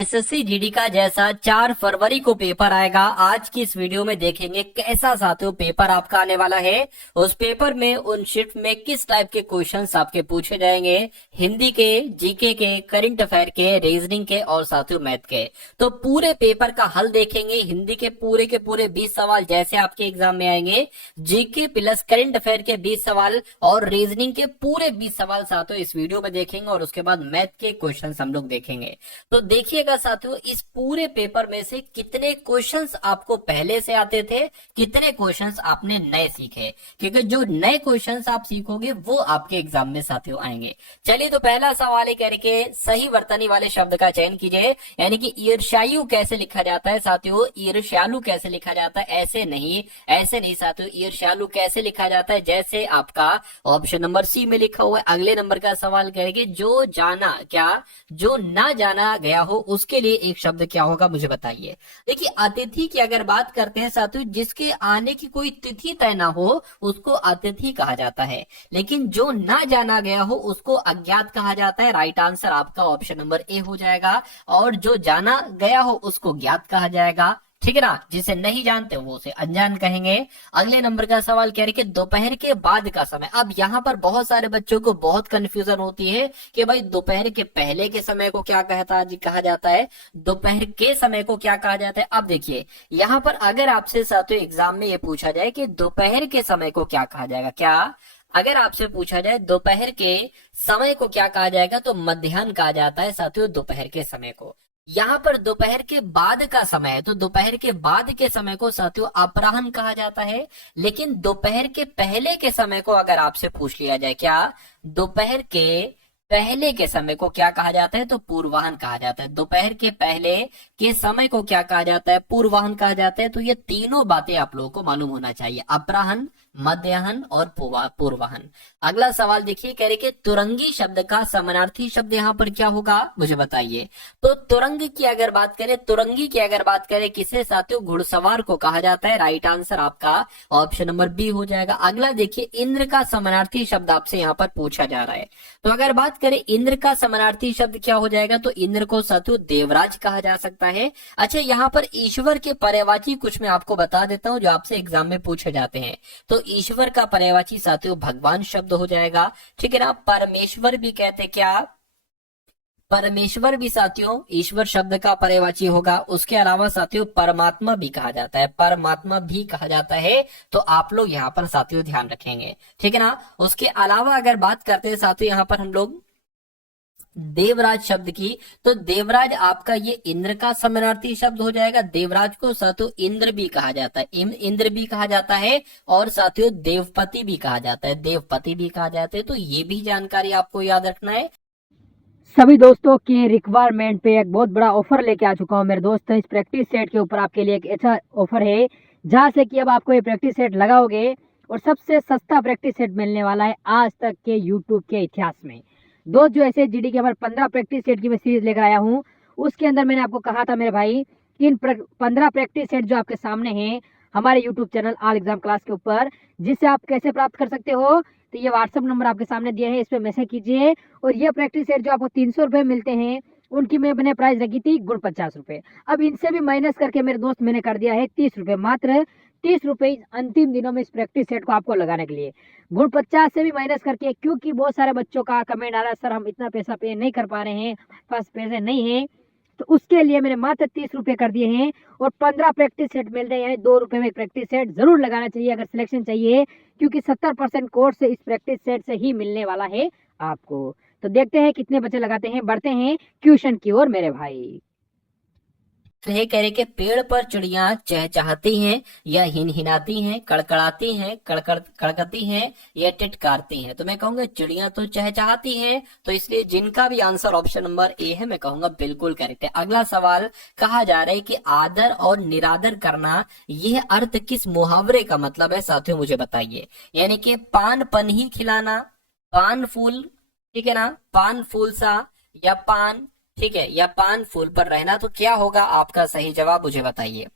SSC GD का जैसा 4 फरवरी को पेपर आएगा। आज की इस वीडियो में देखेंगे कैसा साथियों पेपर आपका आने वाला है। उस पेपर में उन शिफ्ट में किस टाइप के क्वेश्चंस आपके पूछे जाएंगे, हिंदी के, जीके के, करंट अफेयर के, रीजनिंग के और साथियों मैथ के। तो पूरे पेपर का हल देखेंगे। हिंदी के पूरे 20 सवाल जैसे आपके एग्जाम में आएंगे, जीके प्लस करंट अफेयर के 20 सवाल और रीजनिंग के पूरे 20 सवाल साथियों इस वीडियो में देखेंगे और उसके बाद मैथ के क्वेश्चन हम लोग देखेंगे। तो देखिए साथियों, इस पूरे पेपर में से कितने क्वेश्चंस आपको पहले से आते थे, कितने क्वेश्चंस आपने नए सीखे, क्योंकि जो नए क्वेश्चंस आप सीखोगे वो आपके एग्जाम में साथियों आएंगे। चलिए, तो पहला सवाल है करके सही वर्तनी वाले शब्द का चयन कीजिए। यानी कि ईर्ष्यायु कैसे लिखा जाता है साथियों, ईर्ष्यालु कैसे लिखा जाता है, ऐसे नहीं साथियों। ईर्ष्यालु कैसे लिखा जाता है, जैसे आपका ऑप्शन नंबर सी में लिखा हुआ है। अगले नंबर का सवाल करेंगे, जो जाना क्या, जो ना जाना गया हो उसके लिए एक शब्द क्या होगा, मुझे बताइए। देखिए, अतिथि की अगर बात करते हैं साथियों, जिसके आने की कोई तिथि तय ना हो उसको अतिथि कहा जाता है, लेकिन जो ना जाना गया हो उसको अज्ञात कहा जाता है। राइट आंसर आपका ऑप्शन नंबर ए हो जाएगा। और जो जाना गया हो उसको ज्ञात कहा जाएगा, ठीक है ना। जिसे नहीं जानते वो उसे अनजान कहेंगे। अगले नंबर का सवाल कह रहे कि दोपहर के बाद का समय। अब यहाँ पर बहुत सारे बच्चों को बहुत कंफ्यूजन होती है कि भाई दोपहर के पहले के समय को क्या कहा जाता है, दोपहर के समय को क्या कहा जाता है। अब देखिए, यहाँ पर अगर आपसे साथियों एग्जाम में ये पूछा जाए कि दोपहर के समय को क्या कहा जाएगा, क्या अगर आपसे पूछा जाए दोपहर के समय को क्या कहा जाएगा, तो मध्याह्न कहा जाता है साथियों दोपहर के समय को। यहाँ पर दोपहर के बाद का समय है, तो दोपहर के बाद के समय को साथियों अपराह्न कहा जाता है। लेकिन दोपहर के पहले के समय को अगर आपसे पूछ लिया जाए, क्या दोपहर के पहले के समय को क्या कहा जाता है, तो पूर्वाह्न कहा जाता है। दोपहर के पहले के समय को क्या कहा जाता है, पूर्वाह्न कहा जाता है। तो ये तीनों बातें आप लोगों को मालूम होना चाहिए, अपराह्न, मध्याह्न और पूर्वाह्न। अगला सवाल देखिए, कह रहे कि तुरंगी शब्द का समानार्थी शब्द यहाँ पर क्या होगा, मुझे बताइए। तो तुरंग की अगर बात करें, तुरंगी की अगर बात करें किसे साथियों, घुड़सवार को कहा जाता है। राइट आंसर आपका ऑप्शन नंबर बी हो जाएगा। अगला देखिए, इंद्र का समानार्थी शब्द आपसे यहाँ पर पूछा जा रहा है। तो अगर बात करें इंद्र का समानार्थी शब्द क्या हो जाएगा, तो इंद्र को साथियों देवराज कहा जा सकता है। अच्छा, यहाँ पर ईश्वर के पर्यायवाची कुछ मैं आपको बता देता हूँ जो आपसे एग्जाम में पूछे जाते हैं। तो ईश्वर का पर्यायवाची साथियों भगवान शब्द हो जाएगा, ठीक है ना। परमेश्वर भी कहते, क्या परमेश्वर भी साथियों ईश्वर शब्द का पर्यायवाची होगा। उसके अलावा साथियों परमात्मा भी कहा जाता है, परमात्मा भी कहा जाता है। तो आप लोग यहाँ पर साथियों ध्यान रखेंगे, ठीक है ना। उसके अलावा अगर बात करते हैं साथियों यहाँ पर हम लोग देवराज शब्द की, तो देवराज आपका ये इंद्र का समानार्थी शब्द हो जाएगा। देवराज को साथियों इंद्र भी कहा जाता है, इंद्र भी कहा जाता है और साथियों देवपति भी कहा जाता है, देवपति भी कहा जाता है। तो ये भी जानकारी आपको याद रखना है। सभी दोस्तों की रिक्वायरमेंट पे एक बहुत बड़ा ऑफर लेके आ चुका हूँ मेरे दोस्त। इस प्रैक्टिस सेट के ऊपर आपके लिए एक अच्छा ऑफर है, जहाँ से कि अब आपको ये प्रैक्टिस सेट लगाओगे और सबसे सस्ता प्रैक्टिस सेट मिलने वाला है आज तक के यूट्यूब के इतिहास में। दोस्त, जो ऐसे जीडी के हमारे 15 प्रैक्टिस सेट की मैं सीरीज लेकर आया हूँ, उसके अंदर मैंने आपको कहा था मेरे भाई कि इन 15 प्रैक्टिस सेट जो आपके सामने हैं हमारे YouTube channel all exam class के ऊपर, जिसे आप कैसे प्राप्त कर सकते हो, तो ये व्हाट्सअप नंबर आपके सामने दिया है, इस पर मैसेज कीजिए। और ये प्रैक्टिस सेट जो आपको 300 रुपए मिलते हैं, उनकी मैंने प्राइस रखी थी गुण 50 रुपए। अब इनसे भी माइनस करके मेरे दोस्त मैंने कर दिया है 30 रुपए, मात्र 30 रुपए अंतिम दिनों में इस प्रैक्टिस सेट को आपको लगाने के लिए। गुण 50 से भी माइनस करके, क्योंकि बहुत सारे बच्चों का कमेंट आ रहा है सर हम इतना पैसा पे नहीं कर पा रहे हैं, पास पैसे नहीं है, तो उसके लिए मैंने मात्र 30 रुपए कर दिए हैं। और 15 प्रैक्टिस सेट मिलते हैं, यानी 2 रुपए में प्रैक्टिस सेट जरूर लगाना चाहिए अगर सिलेक्शन चाहिए, क्योंकि 70% कोर्स इस प्रैक्टिस सेट से ही मिलने वाला है आपको। तो देखते हैं कितने बच्चे लगाते हैं, बढ़ते हैं क्वेश्चन की ओर मेरे भाई। ये कह रहे कि पेड़ पर चिड़िया चहचहाती हैं या हिनहिनाती हैं, कड़कड़ाती हैं, कड़कती हैं या टिटकारती हैं। तो मैं कहूंगा चिड़िया तो चहचहाती हैं, तो इसलिए जिनका भी आंसर ऑप्शन नंबर ए है मैं कहूंगा बिल्कुल करेक्ट है। अगला सवाल कहा जा रहा है कि आदर और निरादर करना, यह अर्थ किस मुहावरे का मतलब है साथियों, मुझे बताइए। यानी कि पान पन्ही खिलाना, पान फूल, ठीक है ना, पान फूल सा, या पान, ठीक है, या पान फूल पर रहना, तो क्या होगा आपका सही जवाब, मुझे बताइए।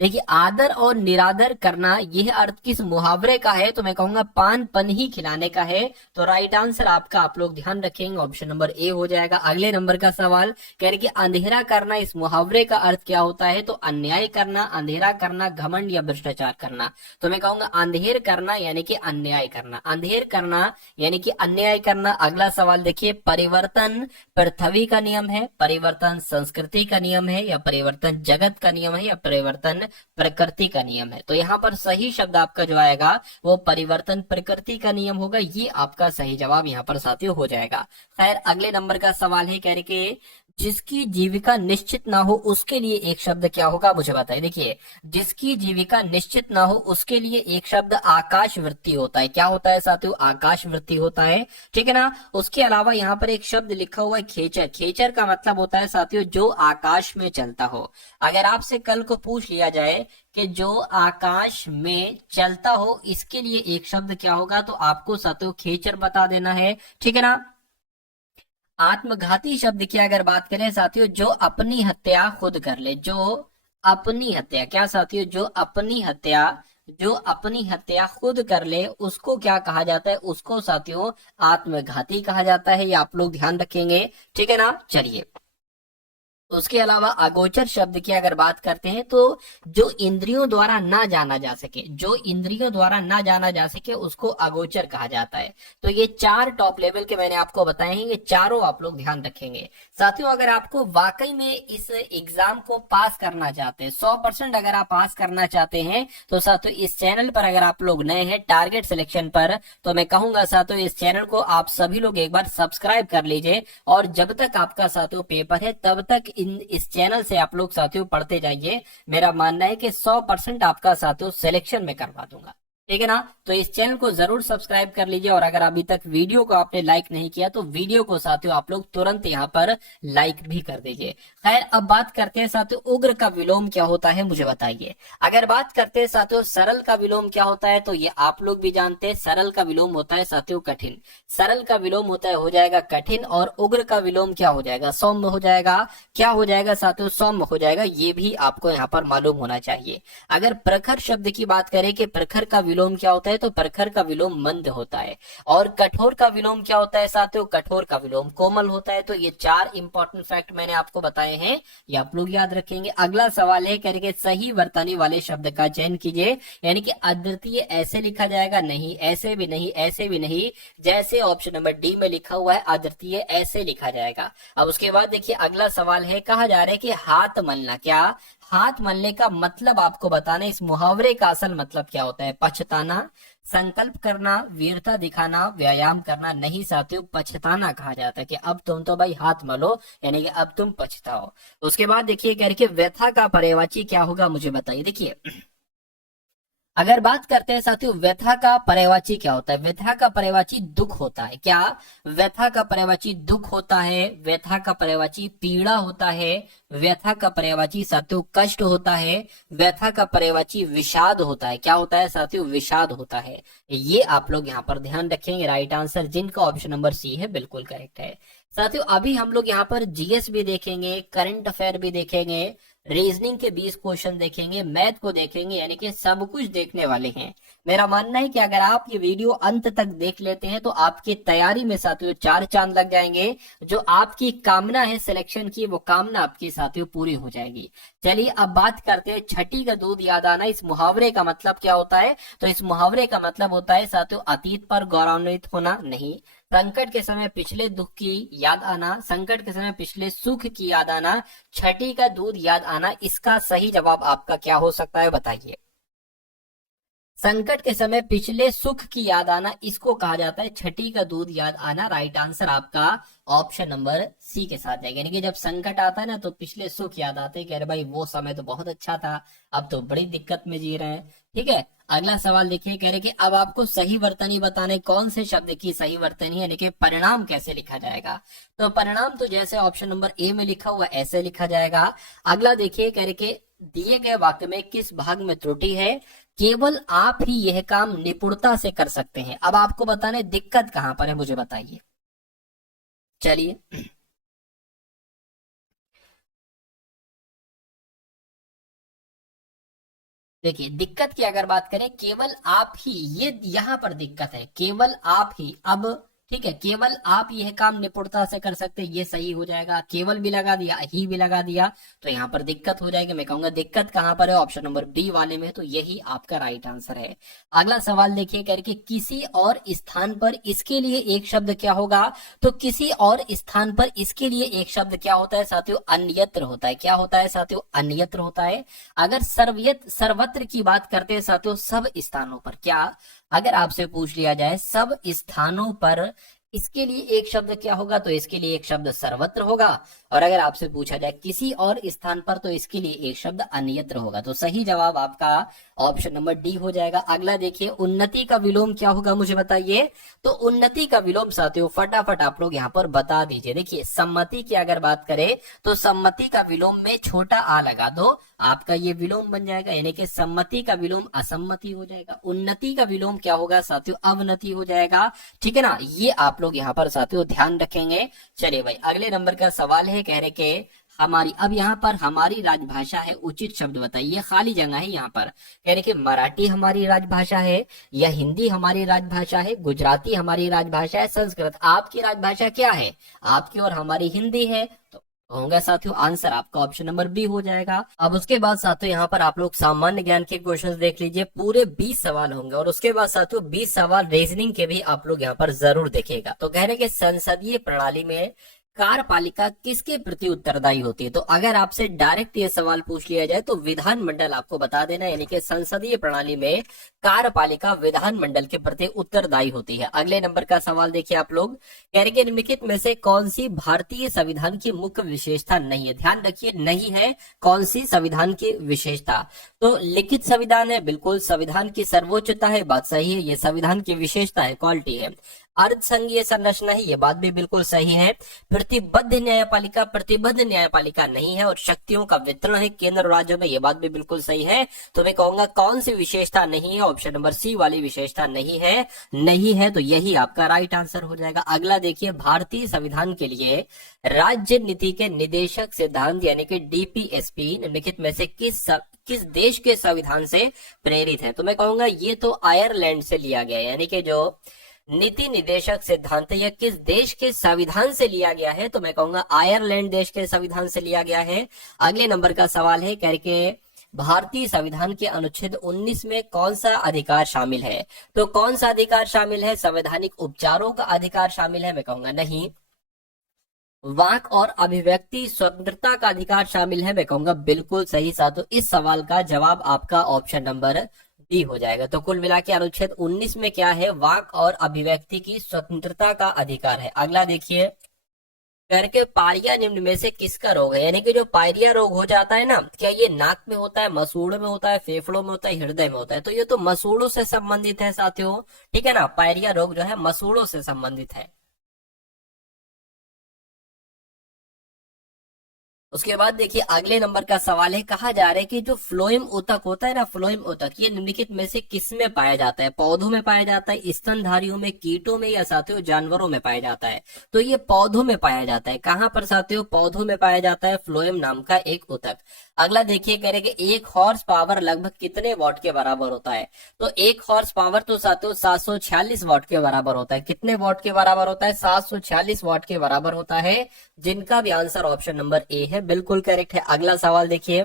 देखिए आदर और निरादर करना यह अर्थ किस मुहावरे का है, तो मैं कहूंगा पान पन ही खिलाने का है। तो राइट आंसर आपका आप लोग ध्यान रखेंगे ऑप्शन नंबर ए हो जाएगा। अगले नंबर का सवाल कह रहे कि अंधेरा करना इस मुहावरे का अर्थ क्या होता है, तो अन्याय करना, अंधेरा करना, घमंड या भ्रष्टाचार करना। तो मैं कहूंगा अंधेर करना यानी कि अन्याय करना, अंधेर करना यानी कि अन्याय करना। अगला सवाल देखिए, परिवर्तन पृथ्वी का नियम है, परिवर्तन संस्कृति का नियम है, या परिवर्तन जगत का नियम है, या परिवर्तन प्रकृति का नियम है। तो यहाँ पर सही शब्द आपका जो आएगा वो परिवर्तन प्रकृति का नियम होगा। ये आपका सही जवाब यहाँ पर साथियों हो जाएगा। खैर अगले नंबर का सवाल है, कह रहे कि जिसकी जीविका निश्चित ना हो उसके लिए एक शब्द क्या होगा, मुझे बताइए। देखिए जिसकी जीविका निश्चित ना हो उसके लिए एक शब्द आकाश वृत्ति होता है। क्या होता है साथियों, आकाश वृत्ति होता है, ठीक है ना। उसके अलावा यहाँ पर एक शब्द लिखा हुआ है खेचर। खेचर का मतलब होता है साथियों जो आकाश में चलता हो। अगर आपसे कल को पूछ लिया जाए कि जो आकाश में चलता हो इसके लिए एक शब्द क्या होगा, तो आपको साथियों खेचर बता देना है, ठीक है ना। आत्मघाती शब्द की अगर बात करें साथियों, जो अपनी हत्या खुद कर ले, जो अपनी हत्या, क्या साथियों, जो अपनी हत्या खुद कर ले उसको क्या कहा जाता है, उसको साथियों आत्मघाती कहा जाता है। ये आप लोग ध्यान रखेंगे, ठीक है ना। चलिए उसके अलावा अगोचर शब्द की अगर बात करते हैं तो जो इंद्रियों द्वारा ना जाना जा सके, जो इंद्रियों द्वारा ना जाना जा सके उसको अगोचर कहा जाता है। तो ये चार टॉप लेवल के मैंने आपको बताए हैं, ये चारों आप लोग ध्यान रखेंगे। साथियों अगर आपको वाकई में इस एग्जाम को पास करना चाहते हैं, 100% अगर आप पास करना चाहते हैं, तो साथियों इस चैनल पर अगर आप लोग नए हैं टारगेट सिलेक्शन पर, तो मैं कहूंगा साथियों इस चैनल को आप सभी लोग एक बार सब्सक्राइब कर लीजिए। और जब तक आपका साथियों पेपर है तब तक इस चैनल से आप लोग साथियों पढ़ते जाइए। मेरा मानना है कि 100% आपका साथियों सिलेक्शन में करवा दूंगा, ठीक है ना। तो इस चैनल को जरूर सब्सक्राइब कर लीजिए। और अगर अभी तक वीडियो को आपने लाइक नहीं किया तो वीडियो को साथियों आप लोग तुरंत यहाँ पर लाइक भी कर दीजिए। खैर अब बात करते हैं साथियों उग्र का विलोम क्या होता है, मुझे बताइए। अगर बात करते हैं साथियों सरल का विलोम क्या होता है, तो ये आप लोग भी जानते हैं, सरल का विलोम होता है साथियों कठिन। सरल का विलोम होता है हो जाएगा कठिन, और उग्र का विलोम क्या हो जाएगा, सौम्य हो जाएगा। क्या हो जाएगा साथियों, सौम्य हो जाएगा। ये भी आपको यहाँ पर मालूम होना चाहिए। अगर प्रखर शब्द की बात करें कि प्रखर का विलोम क्या होता है, तो प्रखर का विलोम मंद होता है। और कठोर का विलोम क्या होता है साथियों, कठोर का विलोम कोमल होता है। तो ये चार इंपॉर्टेंट फैक्ट मैंने आपको बताए हैं, ये आप लोग याद रखेंगे। अगला सवाल है करके सही वर्तनी वाले शब्द का चयन कीजिए। यानी कि अद्वितीय ऐसे लिखा जाएगा, नहीं ऐसे भी नहीं, ऐसे भी नहीं, जैसे ऑप्शन नंबर डी में लिखा हुआ है अद्वितीय ऐसे लिखा जाएगा। अब उसके बाद देखिए अगला सवाल है, कहा जा रहा है कि हाथ मलना, क्या हाथ मलने का मतलब आपको बताना, इस मुहावरे का असल मतलब क्या होता है। पछताना, संकल्प करना, वीरता दिखाना, व्यायाम करना। नहीं साथियों पछताना कहा जाता है कि अब तुम तो भाई हाथ मलो, यानी कि अब तुम पछताओ। उसके बाद देखिए कह रहे कि व्यथा का पर्यायवाची क्या होगा, मुझे बताइए। देखिए अगर बात करते हैं साथियों व्यथा का पर्यायवाची क्या होता है, व्यथा का पर्यायवाची दुख होता है। क्या व्यथा का पर्यायवाची दुख होता है, व्यथा का पर्यायवाची पीड़ा होता है, व्यथा का पर्यायवाची साथियों कष्ट होता है, व्यथा का पर्यायवाची विषाद होता है। क्या होता है साथियों, विषाद होता है। ये आप लोग यहाँ पर ध्यान रखेंगे। राइट आंसर जिनका ऑप्शन नंबर सी है बिल्कुल करेक्ट है। साथियों अभी हम लोग यहाँ पर जीएस भी देखेंगे, करंट अफेयर भी देखेंगे, रीजनिंग के 20 क्वेश्चन देखेंगे, मैथ को देखेंगे, यानी कि सब कुछ देखने वाले हैं। मेरा मानना है कि अगर आप ये वीडियो अंत तक देख लेते हैं तो आपकी तैयारी में साथियों 4 चांद लग जाएंगे। जो आपकी कामना है सिलेक्शन की, वो कामना आपकी साथियों पूरी हो जाएगी। चलिए अब बात करते हैं छठी का दूध याद आना, इस मुहावरे का मतलब क्या होता है। तो इस मुहावरे का मतलब होता है साथियों अतीत पर गौरवान्वित होना, नहीं। संकट के समय पिछले दुख की याद आना, संकट के समय पिछले सुख की याद आना, छठी का दूध याद आना। इसका सही जवाब आपका क्या हो सकता है, बताइए। संकट के समय पिछले सुख की याद आना, इसको कहा जाता है छठी का दूध याद आना। राइट आंसर आपका ऑप्शन नंबर सी के साथ है। यानी कि जब संकट आता है ना तो पिछले सुख याद आते हैं कि अरे भाई वो समय तो बहुत अच्छा था, अब तो बड़ी दिक्कत में जी रहे हैं, ठीक है। अगला सवाल देखिए, कह रहे कि अब आपको सही वर्तनी बताने, कौन से शब्द की सही वर्तनी, यानी कि परिणाम कैसे लिखा जाएगा। तो परिणाम तो जैसे ऑप्शन नंबर ए में लिखा हुआ ऐसे लिखा जाएगा। अगला देखिए कह रहे कि दिए गए वाक्य में किस भाग में त्रुटि है, केवल आप ही यह काम निपुणता से कर सकते हैं। अब आपको बताने दिक्कत कहां पर है, मुझे बताइए। चलिए देखिए दिक्कत की अगर बात करें, केवल आप ही, ये यहाँ पर दिक्कत है, केवल आप ही। अब ठीक है, केवल आप यह काम निपुणता से कर सकते हैं, ये सही हो जाएगा। केवल भी लगा दिया, ही भी लगा दिया, तो यहाँ पर दिक्कत हो जाएगी। मैं कहूंगा दिक्कत कहाँ पर है, ऑप्शन नंबर बी वाले में, तो यही आपका राइट आंसर है। अगला सवाल देखिए, करके किसी और स्थान पर इसके लिए एक शब्द क्या होगा। तो किसी और स्थान पर इसके लिए एक शब्द क्या होता है साथियों, अन्यत्र होता है। क्या होता है साथियों, अन्यत्र होता है। अगर सर्वत्र की बात करते हैं साथियों, सब स्थानों पर, क्या अगर आपसे पूछ लिया जाए सब स्थानों पर इसके लिए एक शब्द क्या होगा, तो इसके लिए एक शब्द सर्वत्र होगा। और अगर आपसे पूछा जाए किसी और स्थान पर, तो इसके लिए एक शब्द अन्यत्र होगा। तो सही जवाब आपका ऑप्शन नंबर डी हो जाएगा। अगला देखिए, उन्नति का विलोम क्या होगा, मुझे बताइए। तो उन्नति का विलोम साथियों फटाफट आप लोग यहाँ पर बता दीजिए। देखिए सम्मति की अगर बात करें, तो सम्मति का विलोम में छोटा आ लगा दो, आपका ये विलोम बन जाएगा, यानी कि सम्मति का विलोम असम्मति हो जाएगा। उन्नति का विलोम क्या होगा साथियों, अवनति हो जाएगा। ठीक है ना, ये आप लोग यहाँ पर साथियों ध्यान रखेंगे। चलिए भाई, अगले नंबर का सवाल है, कह रहे के हमारी, अब यहाँ पर हमारी राजभाषा है, उचित शब्द बताइए, खाली जगह है यहाँ पर। कह रहे कि मराठी हमारी राजभाषा है, या हिंदी हमारी राजभाषा है, गुजराती हमारी राजभाषा है, संस्कृत आपकी राजभाषा क्या है, आपकी और हमारी हिंदी है। तो होगा साथियों आंसर आपका ऑप्शन नंबर बी हो जाएगा। अब उसके बाद साथियों यहाँ पर आप लोग सामान्य ज्ञान के क्वेश्चंस देख लीजिए, पूरे 20 सवाल होंगे, और उसके बाद साथियों 20 सवाल रीजनिंग के भी आप लोग यहाँ पर जरूर देखेगा। तो कह रहे कि संसदीय प्रणाली में कार्यपालिका किसके प्रति उत्तरदायी होती है। तो अगर आपसे डायरेक्ट ये सवाल पूछ लिया जाए, तो विधानमंडल आपको बता देना, यानी कि संसदीय प्रणाली में कार्यपालिका विधानमंडल के प्रति उत्तरदायी होती है। अगले नंबर का सवाल देखिए आप लोग, कह रहे कि निम्नलिखित में से कौन सी भारतीय संविधान की मुख्य विशेषता नहीं है। ध्यान रखिए, नहीं है, कौन सी संविधान की विशेषता। तो लिखित संविधान है, बिल्कुल संविधान की सर्वोच्चता है, बात सही है, ये संविधान की विशेषता है, क्वालिटी है। अर्ध संघीय संरचना है, ये बात भी बिल्कुल सही है। प्रतिबद्ध न्यायपालिका, प्रतिबद्ध न्यायपालिका नहीं है, और शक्तियों का वितरण है केंद्र और राज्यों में, ये बात भी बिल्कुल सही है। तो मैं कहूंगा कौन सी विशेषता नहीं है, ऑप्शन नंबर सी वाली विशेषता नहीं है, नहीं है, तो यही आपका राइट आंसर हो जाएगा। अगला देखिए, भारतीय संविधान के लिए राज्य नीति के निदेशक सिद्धांत यानी कि डीपीएसपी निम्नलिखित में से किस देश के संविधान से प्रेरित है। तो मैं कहूंगा ये तो आयरलैंड से लिया गया है, यानी कि जो नीति निदेशक सिद्धांत यह किस देश के संविधान से लिया गया है, तो मैं कहूंगा आयरलैंड देश के संविधान से लिया गया है। अगले नंबर का सवाल है, करके भारतीय संविधान के अनुच्छेद 19 में कौन सा अधिकार शामिल है। तो कौन सा अधिकार शामिल है, संवैधानिक उपचारों का अधिकार शामिल है, मैं कहूंगा नहीं। वाक और अभिव्यक्ति स्वतंत्रता का अधिकार शामिल है, मैं कहूंगा बिल्कुल सही। साथियों इस सवाल का जवाब आपका ऑप्शन नंबर डी हो जाएगा। तो कुल मिला के अनुच्छेद 19 में क्या है, वाक और अभिव्यक्ति की स्वतंत्रता का अधिकार है। अगला देखिए, करके पायरिया निम्न में से किसका रोग है, यानी कि जो पायरिया रोग हो जाता है ना, क्या ये नाक में होता है, मसूड़ों में होता है, फेफड़ों में होता है, हृदय में होता है। तो ये तो मसूड़ों से संबंधित है साथियों, ठीक है ना, पायरिया रोग जो है मसूड़ों से संबंधित है। उसके बाद देखिए अगले नंबर का सवाल है, कहा जा रहा है कि जो फ्लोएम ऊतक होता है ना, फ्लोएम ऊतक ये निम्नलिखित में से किस में पाया जाता है। पौधों में पाया जाता है, स्तनधारियों में, कीटों में, या साथियों जानवरों में पाया जाता है। तो ये पौधों में पाया जाता है। कहां पर साथियों, पौधों में पाया जाता है फ्लोएम नाम का एक ऊतक। अगला देखिए, करेंगे एक हॉर्स पावर लगभग कितने वॉट के बराबर होता है। तो एक हॉर्स पावर तो साथियों 746 वॉट के बराबर होता है। कितने वॉट के बराबर होता है, 746 वॉट के बराबर होता है, जिनका भी आंसर ऑप्शन नंबर ए है, बिल्कुल करेक्ट है। अगला सवाल देखिए,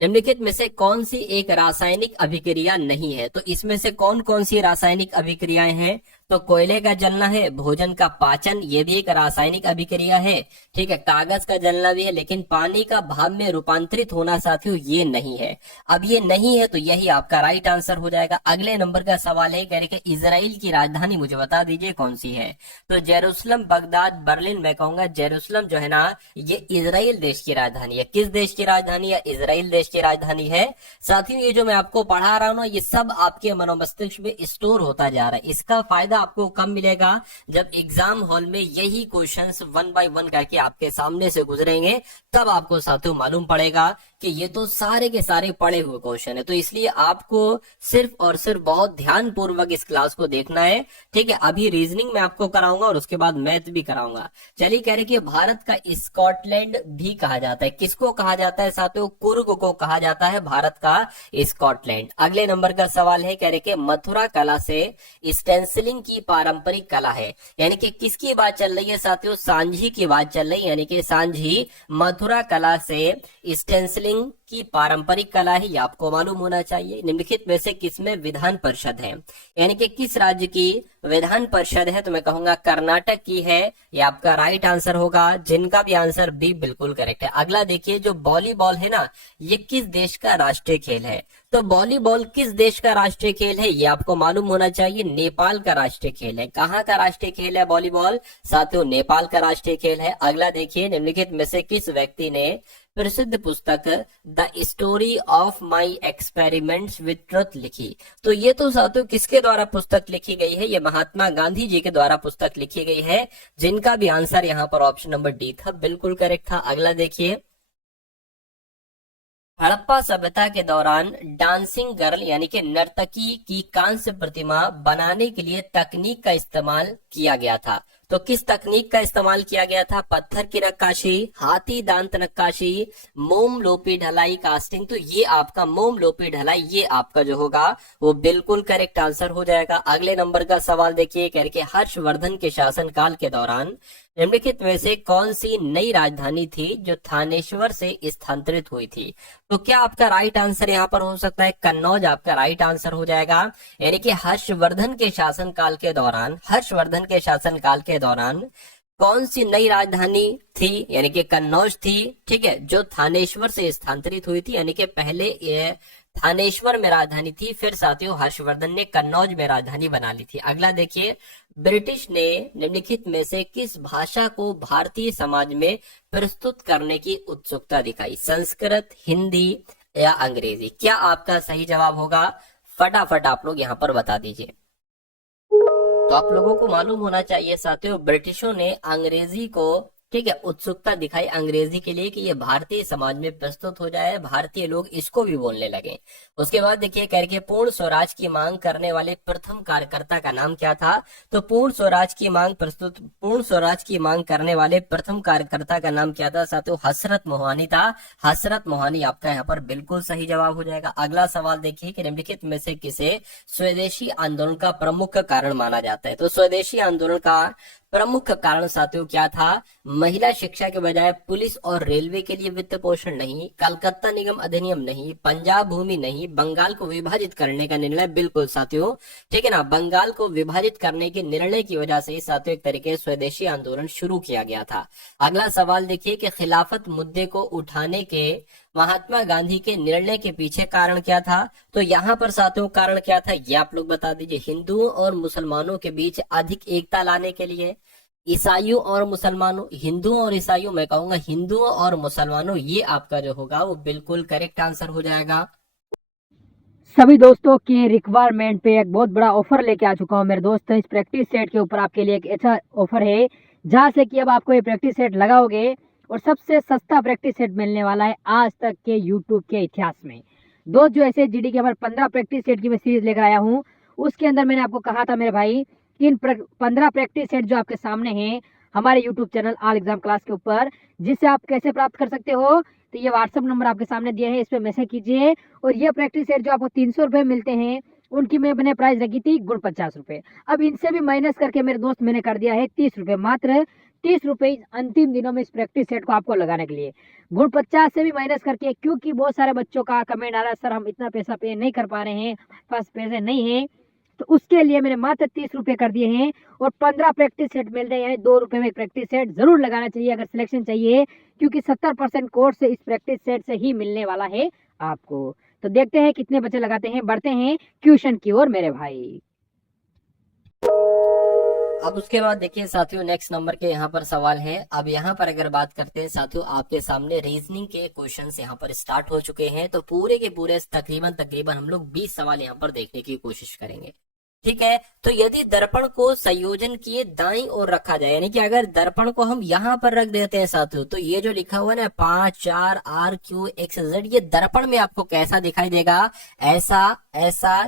निम्नलिखित में से कौन सी एक रासायनिक अभिक्रिया नहीं है। तो इसमें से कौन कौन सी रासायनिक अभिक्रियाएं हैं। तो कोयले का जलना है, भोजन का पाचन, ये भी एक रासायनिक अभिक्रिया है, ठीक है। कागज का जलना भी है, लेकिन पानी का भाप में रूपांतरित होना साथियों ये नहीं है। अब ये नहीं है तो यही आपका राइट आंसर हो जाएगा। अगले नंबर का सवाल है, कह रहे कि इजराइल की राजधानी मुझे बता दीजिए कौन सी है। तो जेरूसलम, बगदाद, बर्लिन, मैं कहूंगा जेरूसलम जो है ना, ये इजराइल देश की राजधानी है। किस देश की राजधानी है, इजराइल देश की राजधानी है। साथियों ये जो मैं आपको पढ़ा रहा हूं ना, ये सब आपके मनोमस्तिष्क में स्टोर होता जा रहा है। इसका फायदा आपको कब मिलेगा, जब एग्जाम हॉल में यही क्वेश्चंस 1 बाय 1 करके आपके सामने से गुजरेंगे, तब आपको साथियों मालूम पड़ेगा कि ये तो सारे के सारे पढ़े हुए क्वेश्चन है, तो इसलिए आपको सिर्फ और सिर्फ बहुत ध्यान पूर्वक इस क्लास को देखना है। ठीक है, अभी रीजनिंग में आपको कराऊंगा और उसके बाद मैथ भी कराऊंगा। चलिए, कह रहे कि भारत का स्कॉटलैंड भी कहा जाता है। किसको कहा जाता है साथियों? कुर्ग को कहा जाता है भारत का स्कॉटलैंड। अगले नंबर का सवाल है, कह रहे कि मथुरा कला से स्टेंसिलिंग की पारंपरिक कला है। यानी कि किसकी बात चल रही है साथियों? सांझी की बात चल रही है। यानी कि सांझी मथुरा कला से स्टेंसिलिंग की पारंपरिक कला है, ये आपको मालूम होना चाहिए। निम्नलिखित में से किसमें विधान परिषद है? यानी कि किस राज्य की विधान परिषद है? तो मैं कहूंगा कर्नाटक की है। ये आपका राइट आंसर होगा, जिनका भी आंसर बी बिल्कुल करेक्ट है। अगला देखिए, जो वॉलीबॉल है ना, ये किस देश का राष्ट्रीय खेल है? तो वॉलीबॉल किस देश का राष्ट्रीय खेल है, ये आपको मालूम होना चाहिए। नेपाल का राष्ट्रीय खेल है। कहाँ का राष्ट्रीय खेल है वॉलीबॉल? साथियों, नेपाल का राष्ट्रीय खेल है। अगला देखिए, निम्नलिखित में से किस व्यक्ति ने प्रसिद्ध पुस्तक the story of my experiments with truth लिखी? तो ये तो साथियों किसके द्वारा पुस्तक लिखी गई है? ये महात्मा गांधी जी के द्वारा पुस्तक लिखी गई है, जिनका भी आंसर यहाँ पर ऑप्शन नंबर डी था, बिल्कुल करेक्ट था। अगला देखिए, हड़प्पा सभ्यता के दौरान डांसिंग गर्ल यानी कि नर्तकी की कांस्य प्रतिमा बनाने के लिए तकनीक का इस्तेमाल किया गया था। तो किस तकनीक का इस्तेमाल किया गया था? पत्थर की नक्काशी, हाथी दांत नक्काशी, मोम लोपी ढलाई कास्टिंग। तो ये आपका मोम लोपी ढलाई, ये आपका जो होगा वो बिल्कुल करेक्ट आंसर हो जाएगा। अगले नंबर का सवाल देखिए, कह रहे कि हर्षवर्धन के शासनकाल के दौरान निम्नलिखित में से कौन सी नई राजधानी थी जो थानेश्वर से स्थानांतरित हुई थी? तो क्या आपका राइट आंसर यहाँ पर हो सकता है कन्नौज? आपका राइट आंसर हो जाएगा। यानी कि हर्षवर्धन के शासनकाल के दौरान कौन सी नई राजधानी थी? यानी कि कन्नौज थी। ठीक है, जो थानेश्वर से स्थानांतरित हुई थी। यानी कि पहले ये थानेश्वर में राजधानी थी, फिर साथियों हर्षवर्धन ने कन्नौज में राजधानी बना ली थी। अगला देखिए, ब्रिटिश ने निम्नलिखित में से किस भाषा को भारतीय समाज में प्रस्तुत करने की उत्सुकता दिखाई? संस्कृत, हिंदी या अंग्रेजी? क्या आपका सही जवाब होगा? फटाफट आप लोग यहाँ पर बता दीजिए। तो आप लोगों को मालूम होना चाहिए साथियों, ब्रिटिशों ने अंग्रेजी को, ठीक है, उत्सुकता दिखाई अंग्रेजी के लिए कि ये भारतीय समाज में प्रस्तुत हो जाए, भारतीय लोग इसको भी बोलने लगे। उसके बाद देखिए, कह के पूर्ण स्वराज की मांग करने वाले प्रथम कार्यकर्ता का नाम क्या था? तो पूर्ण स्वराज की मांग करने वाले प्रथम कार्यकर्ता का नाम क्या था साथियों? हसरत मोहानी था। हसरत मोहानी आपका यहाँ पर बिल्कुल सही जवाब हो जाएगा। अगला सवाल देखिए कि निम्नलिखित में से किसे स्वदेशी आंदोलन का प्रमुख कारण माना जाता है? तो स्वदेशी आंदोलन का प्रमुख कारण साथियों क्या था? महिला शिक्षा के बजाय पुलिस और रेलवे के लिए वित्त पोषण नहीं, कलकत्ता निगम अधिनियम नहीं, पंजाब भूमि नहीं, बंगाल को विभाजित करने का निर्णय। बिल्कुल साथियों, ठीक है ना, बंगाल को विभाजित करने के निर्णय की वजह से साथियों एक तरीके से स्वदेशी आंदोलन शुरू किया गया था। अगला सवाल देखिए कि खिलाफत मुद्दे को उठाने के महात्मा गांधी के निर्णय के पीछे कारण क्या था? तो यहाँ पर साथियों कारण क्या था, ये आप लोग बता दीजिए। हिंदुओं और मुसलमानों के बीच अधिक एकता लाने के लिए, ईसाइयों और मुसलमानों, हिंदुओं और ईसाइयों, मैं कहूंगा हिंदुओं और मुसलमानों, ये आपका जो होगा वो बिल्कुल करेक्ट आंसर हो जाएगा। सभी दोस्तों के रिक्वायरमेंट पे एक बहुत बड़ा ऑफर लेके आ चुका हूँ मेरे दोस्त। इस प्रैक्टिस सेट के ऊपर आपके लिए एक अच्छा ऑफर है, जहाँ से कि अब आपको ये प्रैक्टिस सेट लगाओगे और सबसे सस्ता प्रैक्टिस सेट मिलने वाला है आज तक के यूट्यूब के इतिहास में। दोस्त, जो ऐसे जीडी के 15 प्रैक्टिस सेट की मैं सीरीज लेकर आया हूँ, उसके अंदर मैंने आपको कहा था मेरे भाई, इन 15 प्रैक्टिस सेट जो आपके सामने हैं हमारे YouTube channel all exam class के ऊपर, जिससे आप कैसे प्राप्त कर सकते हो? तो ये व्हाट्सअप नंबर आपके सामने दिया है, इस पर मैसेज कीजिए। और ये प्रैक्टिस सेट जो आपको 300 रुपये मिलते हैं, उनकी मैंने प्राइस रखी थी गुण 50 रुपये। अब इनसे भी माइनस करके मेरे दोस्त मैंने कर दिया है 30 रुपये, मात्र 30 रुपये अंतिम दिनों में इस प्रैक्टिस सेट को आपको लगाने के लिए। गुण 50 से भी माइनस करके, क्योंकि बहुत सारे बच्चों का कमेंट आ रहा है, सर हम इतना पैसा पे नहीं कर पा रहे हैं, पास पैसे नहीं है, तो उसके लिए मैंने मात्र 30 रुपये कर दिए हैं। और 15 प्रैक्टिस सेट मिल रहे हैं, यानी 2 रुपये में एक प्रैक्टिस सेट जरूर लगाना चाहिए अगर सिलेक्शन चाहिए, क्योंकि 70% कोर्स इस प्रैक्टिस सेट से ही मिलने वाला है आपको। तो देखते हैं कितने बच्चे लगाते हैं, बढ़ते हैं ट्यूशन की ओर मेरे भाई। अब उसके बाद देखिए साथियों, नेक्स्ट नंबर के यहाँ पर सवाल है। अब यहाँ पर अगर बात करते हैं साथियों, आपके सामने रीजनिंग के क्वेश्चंस यहाँ पर स्टार्ट हो चुके हैं। तो पूरे के पूरे तकरीबन हम लोग 20 सवाल यहाँ पर देखने की कोशिश करेंगे। ठीक है। तो यदि दर्पण को संयोजन किए दाईं ओर रखा जाए, यानी कि अगर दर्पण को हम यहां पर रख देते हैं साथियों, तो ये जो लिखा हुआ है ना 5 4 RQ XZ, ये दर्पण में आपको कैसा दिखाई देगा, ऐसा, ऐसा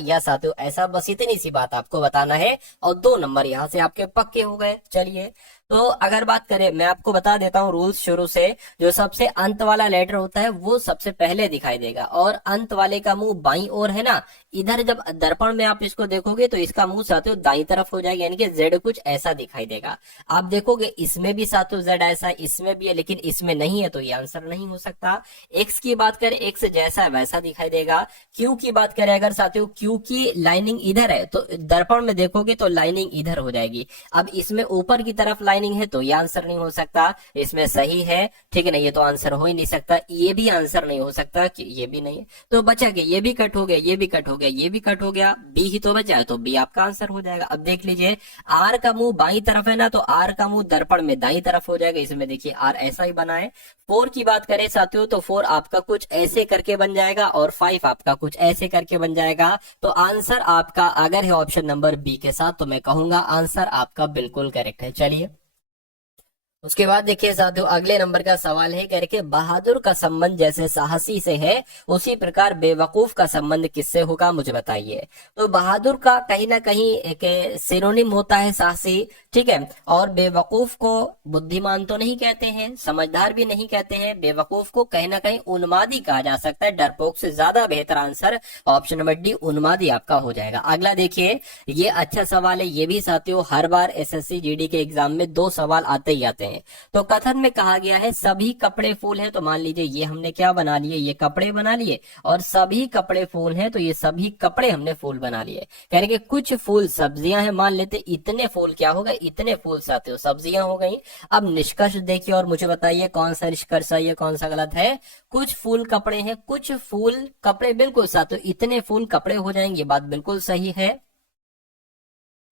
या साथियों ऐसा। बस इतनी सी बात आपको बताना है और 2 नंबर यहां से आपके पक्के हो गए। चलिए, तो अगर बात करें, मैं आपको बता देता हूँ रूल्स शुरू से। जो सबसे अंत वाला लेटर होता है वो सबसे पहले दिखाई देगा, और अंत वाले का मुंह बाईं ओर है ना, इधर जब दर्पण में आप इसको देखोगे तो इसका मुंह साथियों दाईं तरफ हो जाएगा, यानी कि जेड कुछ ऐसा दिखाई देगा। आप देखोगे इसमें भी साथियों जेड ऐसा, इसमें भी है, लेकिन इसमें नहीं है, तो ये आंसर नहीं हो सकता। एक्स की बात करें, एक्स जैसा वैसा दिखाई देगा। क्यू की बात करें अगर साथियों, क्यू की लाइनिंग इधर है, तो दर्पण में देखोगे तो लाइनिंग इधर हो जाएगी। अब इसमें ऊपर की तरफ लाइनिंग है, तो ये आंसर नहीं हो सकता। इसमें सही है, ठीक है ना, ये तो आंसर हो ही नहीं सकता। ये भी आंसर नहीं हो सकता, कि ये भी नहीं है, तो बचा के ये भी कट हो गया, ये भी कट हो गया, ये भी कट हो गया, बी ही तो बचा है, तो बी आपका आंसर हो जाएगा। अब देख लीजिए, आर का मुंह बाईं तरफ है ना, तो आर का मुंह दर्पण में दाईं तरफ हो जाएगा। इसमें देखिए आर ऐसा ही बना है। 4 की बात करें साथियों, तो 4 आपका कुछ ऐसे करके बन जाएगा, और 5 आपका कुछ ऐसे करके बन जाएगा। तो आंसर आपका अगर है ऑप्शन नंबर बी के साथ, तो मैं कहूंगा आंसर आपका बिल्कुल करेक्ट है। चलिए, उसके बाद देखिए साथियों, अगले नंबर का सवाल है, कह रहे बहादुर का संबंध जैसे साहसी से है, उसी प्रकार बेवकूफ का संबंध किससे होगा, मुझे बताइए। तो बहादुर का कहीं ना कहीं एक सिनोनिम होता है साहसी, ठीक है, और बेवकूफ को बुद्धिमान तो नहीं कहते हैं, समझदार भी नहीं कहते हैं, बेवकूफ को कहीं ना कहीं उन्मादी कहा जा सकता है। डरपोक से ज्यादा बेहतर आंसर ऑप्शन नंबर डी उन्मादी आपका हो जाएगा। अगला देखिए, ये अच्छा सवाल है, ये भी साथियों हर बार एसएससी जीडी के एग्जाम में 2 सवाल आते ही आते हैं। तो कथन में कहा गया है सभी कपड़े फूल हैं, तो मान लीजिए ये हमने क्या बना लिए, ये कपड़े बना लिए, और सभी कपड़े फूल हैं, तो ये सभी कपड़े हमने फूल बना लिए। कह रहे कि कुछ फूल सब्जियां हैं, मान लेते इतने फूल क्या हो गए, इतने फूल साथियों सब्जियां हो गई। अब निष्कर्ष देखिए और मुझे बताइए कौन सा निष्कर्ष है, कौन सा गलत है। कुछ फूल कपड़े हैं, कुछ फूल कपड़े, बिल्कुल साथियों इतने फूल कपड़े हो जाएंगे, ये बात बिल्कुल सही है।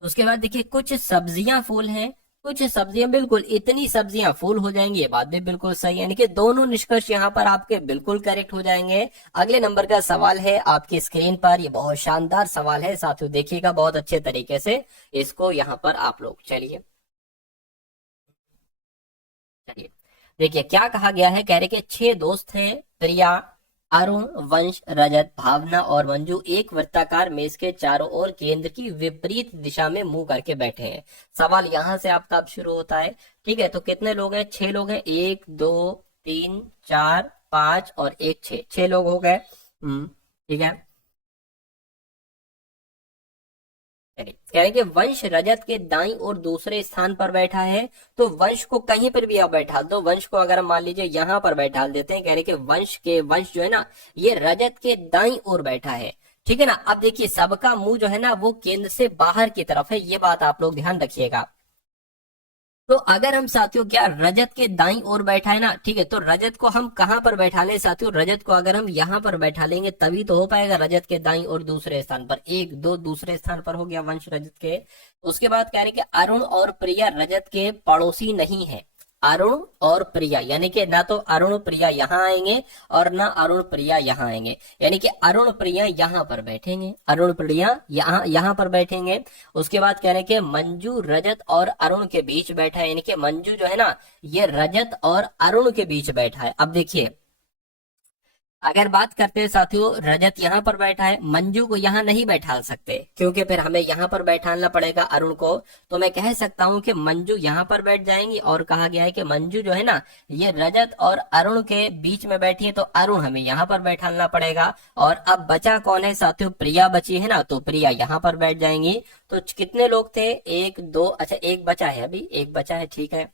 उसके बाद देखिए, कुछ सब्जियां फूल हैं, कुछ सब्जियां, बिल्कुल इतनी सब्जियां फूल हो जाएंगी, ये बात भी बिल्कुल सही है, यानी कि दोनों निष्कर्ष यहाँ पर आपके बिल्कुल करेक्ट हो जाएंगे। अगले नंबर का सवाल है आपकी स्क्रीन पर, ये बहुत शानदार सवाल है साथियों, देखिएगा बहुत अच्छे तरीके से इसको यहाँ पर आप लोग। चलिए चलिए, देखिए क्या कहा गया है, कह रहे कि 6 दोस्त हैं, प्रिया, अरुण, वंश, रजत, भावना और मंजू एक वृत्ताकार मेज के चारों ओर केंद्र की विपरीत दिशा में मुंह करके बैठे हैं। सवाल यहां से आपका अब शुरू होता है, ठीक है। तो कितने लोग हैं, 6 लोग हैं, 1 2 3 4 5 और 1 6 लोग हो गए। ठीक है। कह रहे कि वंश रजत के दाईं और दूसरे स्थान पर बैठा है, तो वंश को कहीं पर भी आप बैठा दो। वंश को अगर हम मान लीजिए यहाँ पर बैठा देते हैं, कह रहे कि वंश जो है ना, ये रजत के दाईं ओर बैठा है, ठीक है ना। अब देखिए सबका मुंह जो है ना वो केंद्र से बाहर की तरफ है, ये बात आप लोग ध्यान रखिएगा। तो अगर हम साथियों क्या रजत के दाईं ओर बैठा है ना, ठीक है, तो रजत को हम कहां पर बैठा लें साथियों, रजत को अगर हम यहां पर बैठा लेंगे तभी तो हो पाएगा। रजत के दाईं ओर दूसरे स्थान पर, 1 2 दूसरे स्थान पर हो गया वंश रजत के। उसके बाद कह रहे कि अरुण और प्रिया रजत के पड़ोसी नहीं है। अरुण और प्रिया, यानी कि ना तो अरुण प्रिया यहाँ आएंगे और ना अरुण प्रिया यहाँ आएंगे, यानी कि अरुण प्रिया यहाँ पर बैठेंगे, अरुण प्रिया यहाँ पर बैठेंगे। उसके बाद कह रहे कि मंजू रजत और अरुण के बीच बैठा है, यानी कि मंजू जो है ना ये रजत और अरुण के बीच बैठा है। अब देखिए अगर बात करते हैं साथियों, रजत यहाँ पर बैठा है, मंजू को यहाँ नहीं बैठा सकते क्योंकि फिर हमें यहाँ पर बैठाना पड़ेगा अरुण को। तो मैं कह सकता हूँ कि मंजू यहाँ पर बैठ जाएंगी, और कहा गया है कि मंजू जो है ना ये रजत और अरुण के बीच में बैठी है, तो अरुण हमें यहाँ पर बैठाना पड़ेगा। और अब बचा कौन है साथियों, प्रिया बची है ना, तो प्रिया यहाँ पर बैठ जाएंगी। तो कितने लोग थे, 1 2, अच्छा एक बचा है, अभी एक बचा है, ठीक है।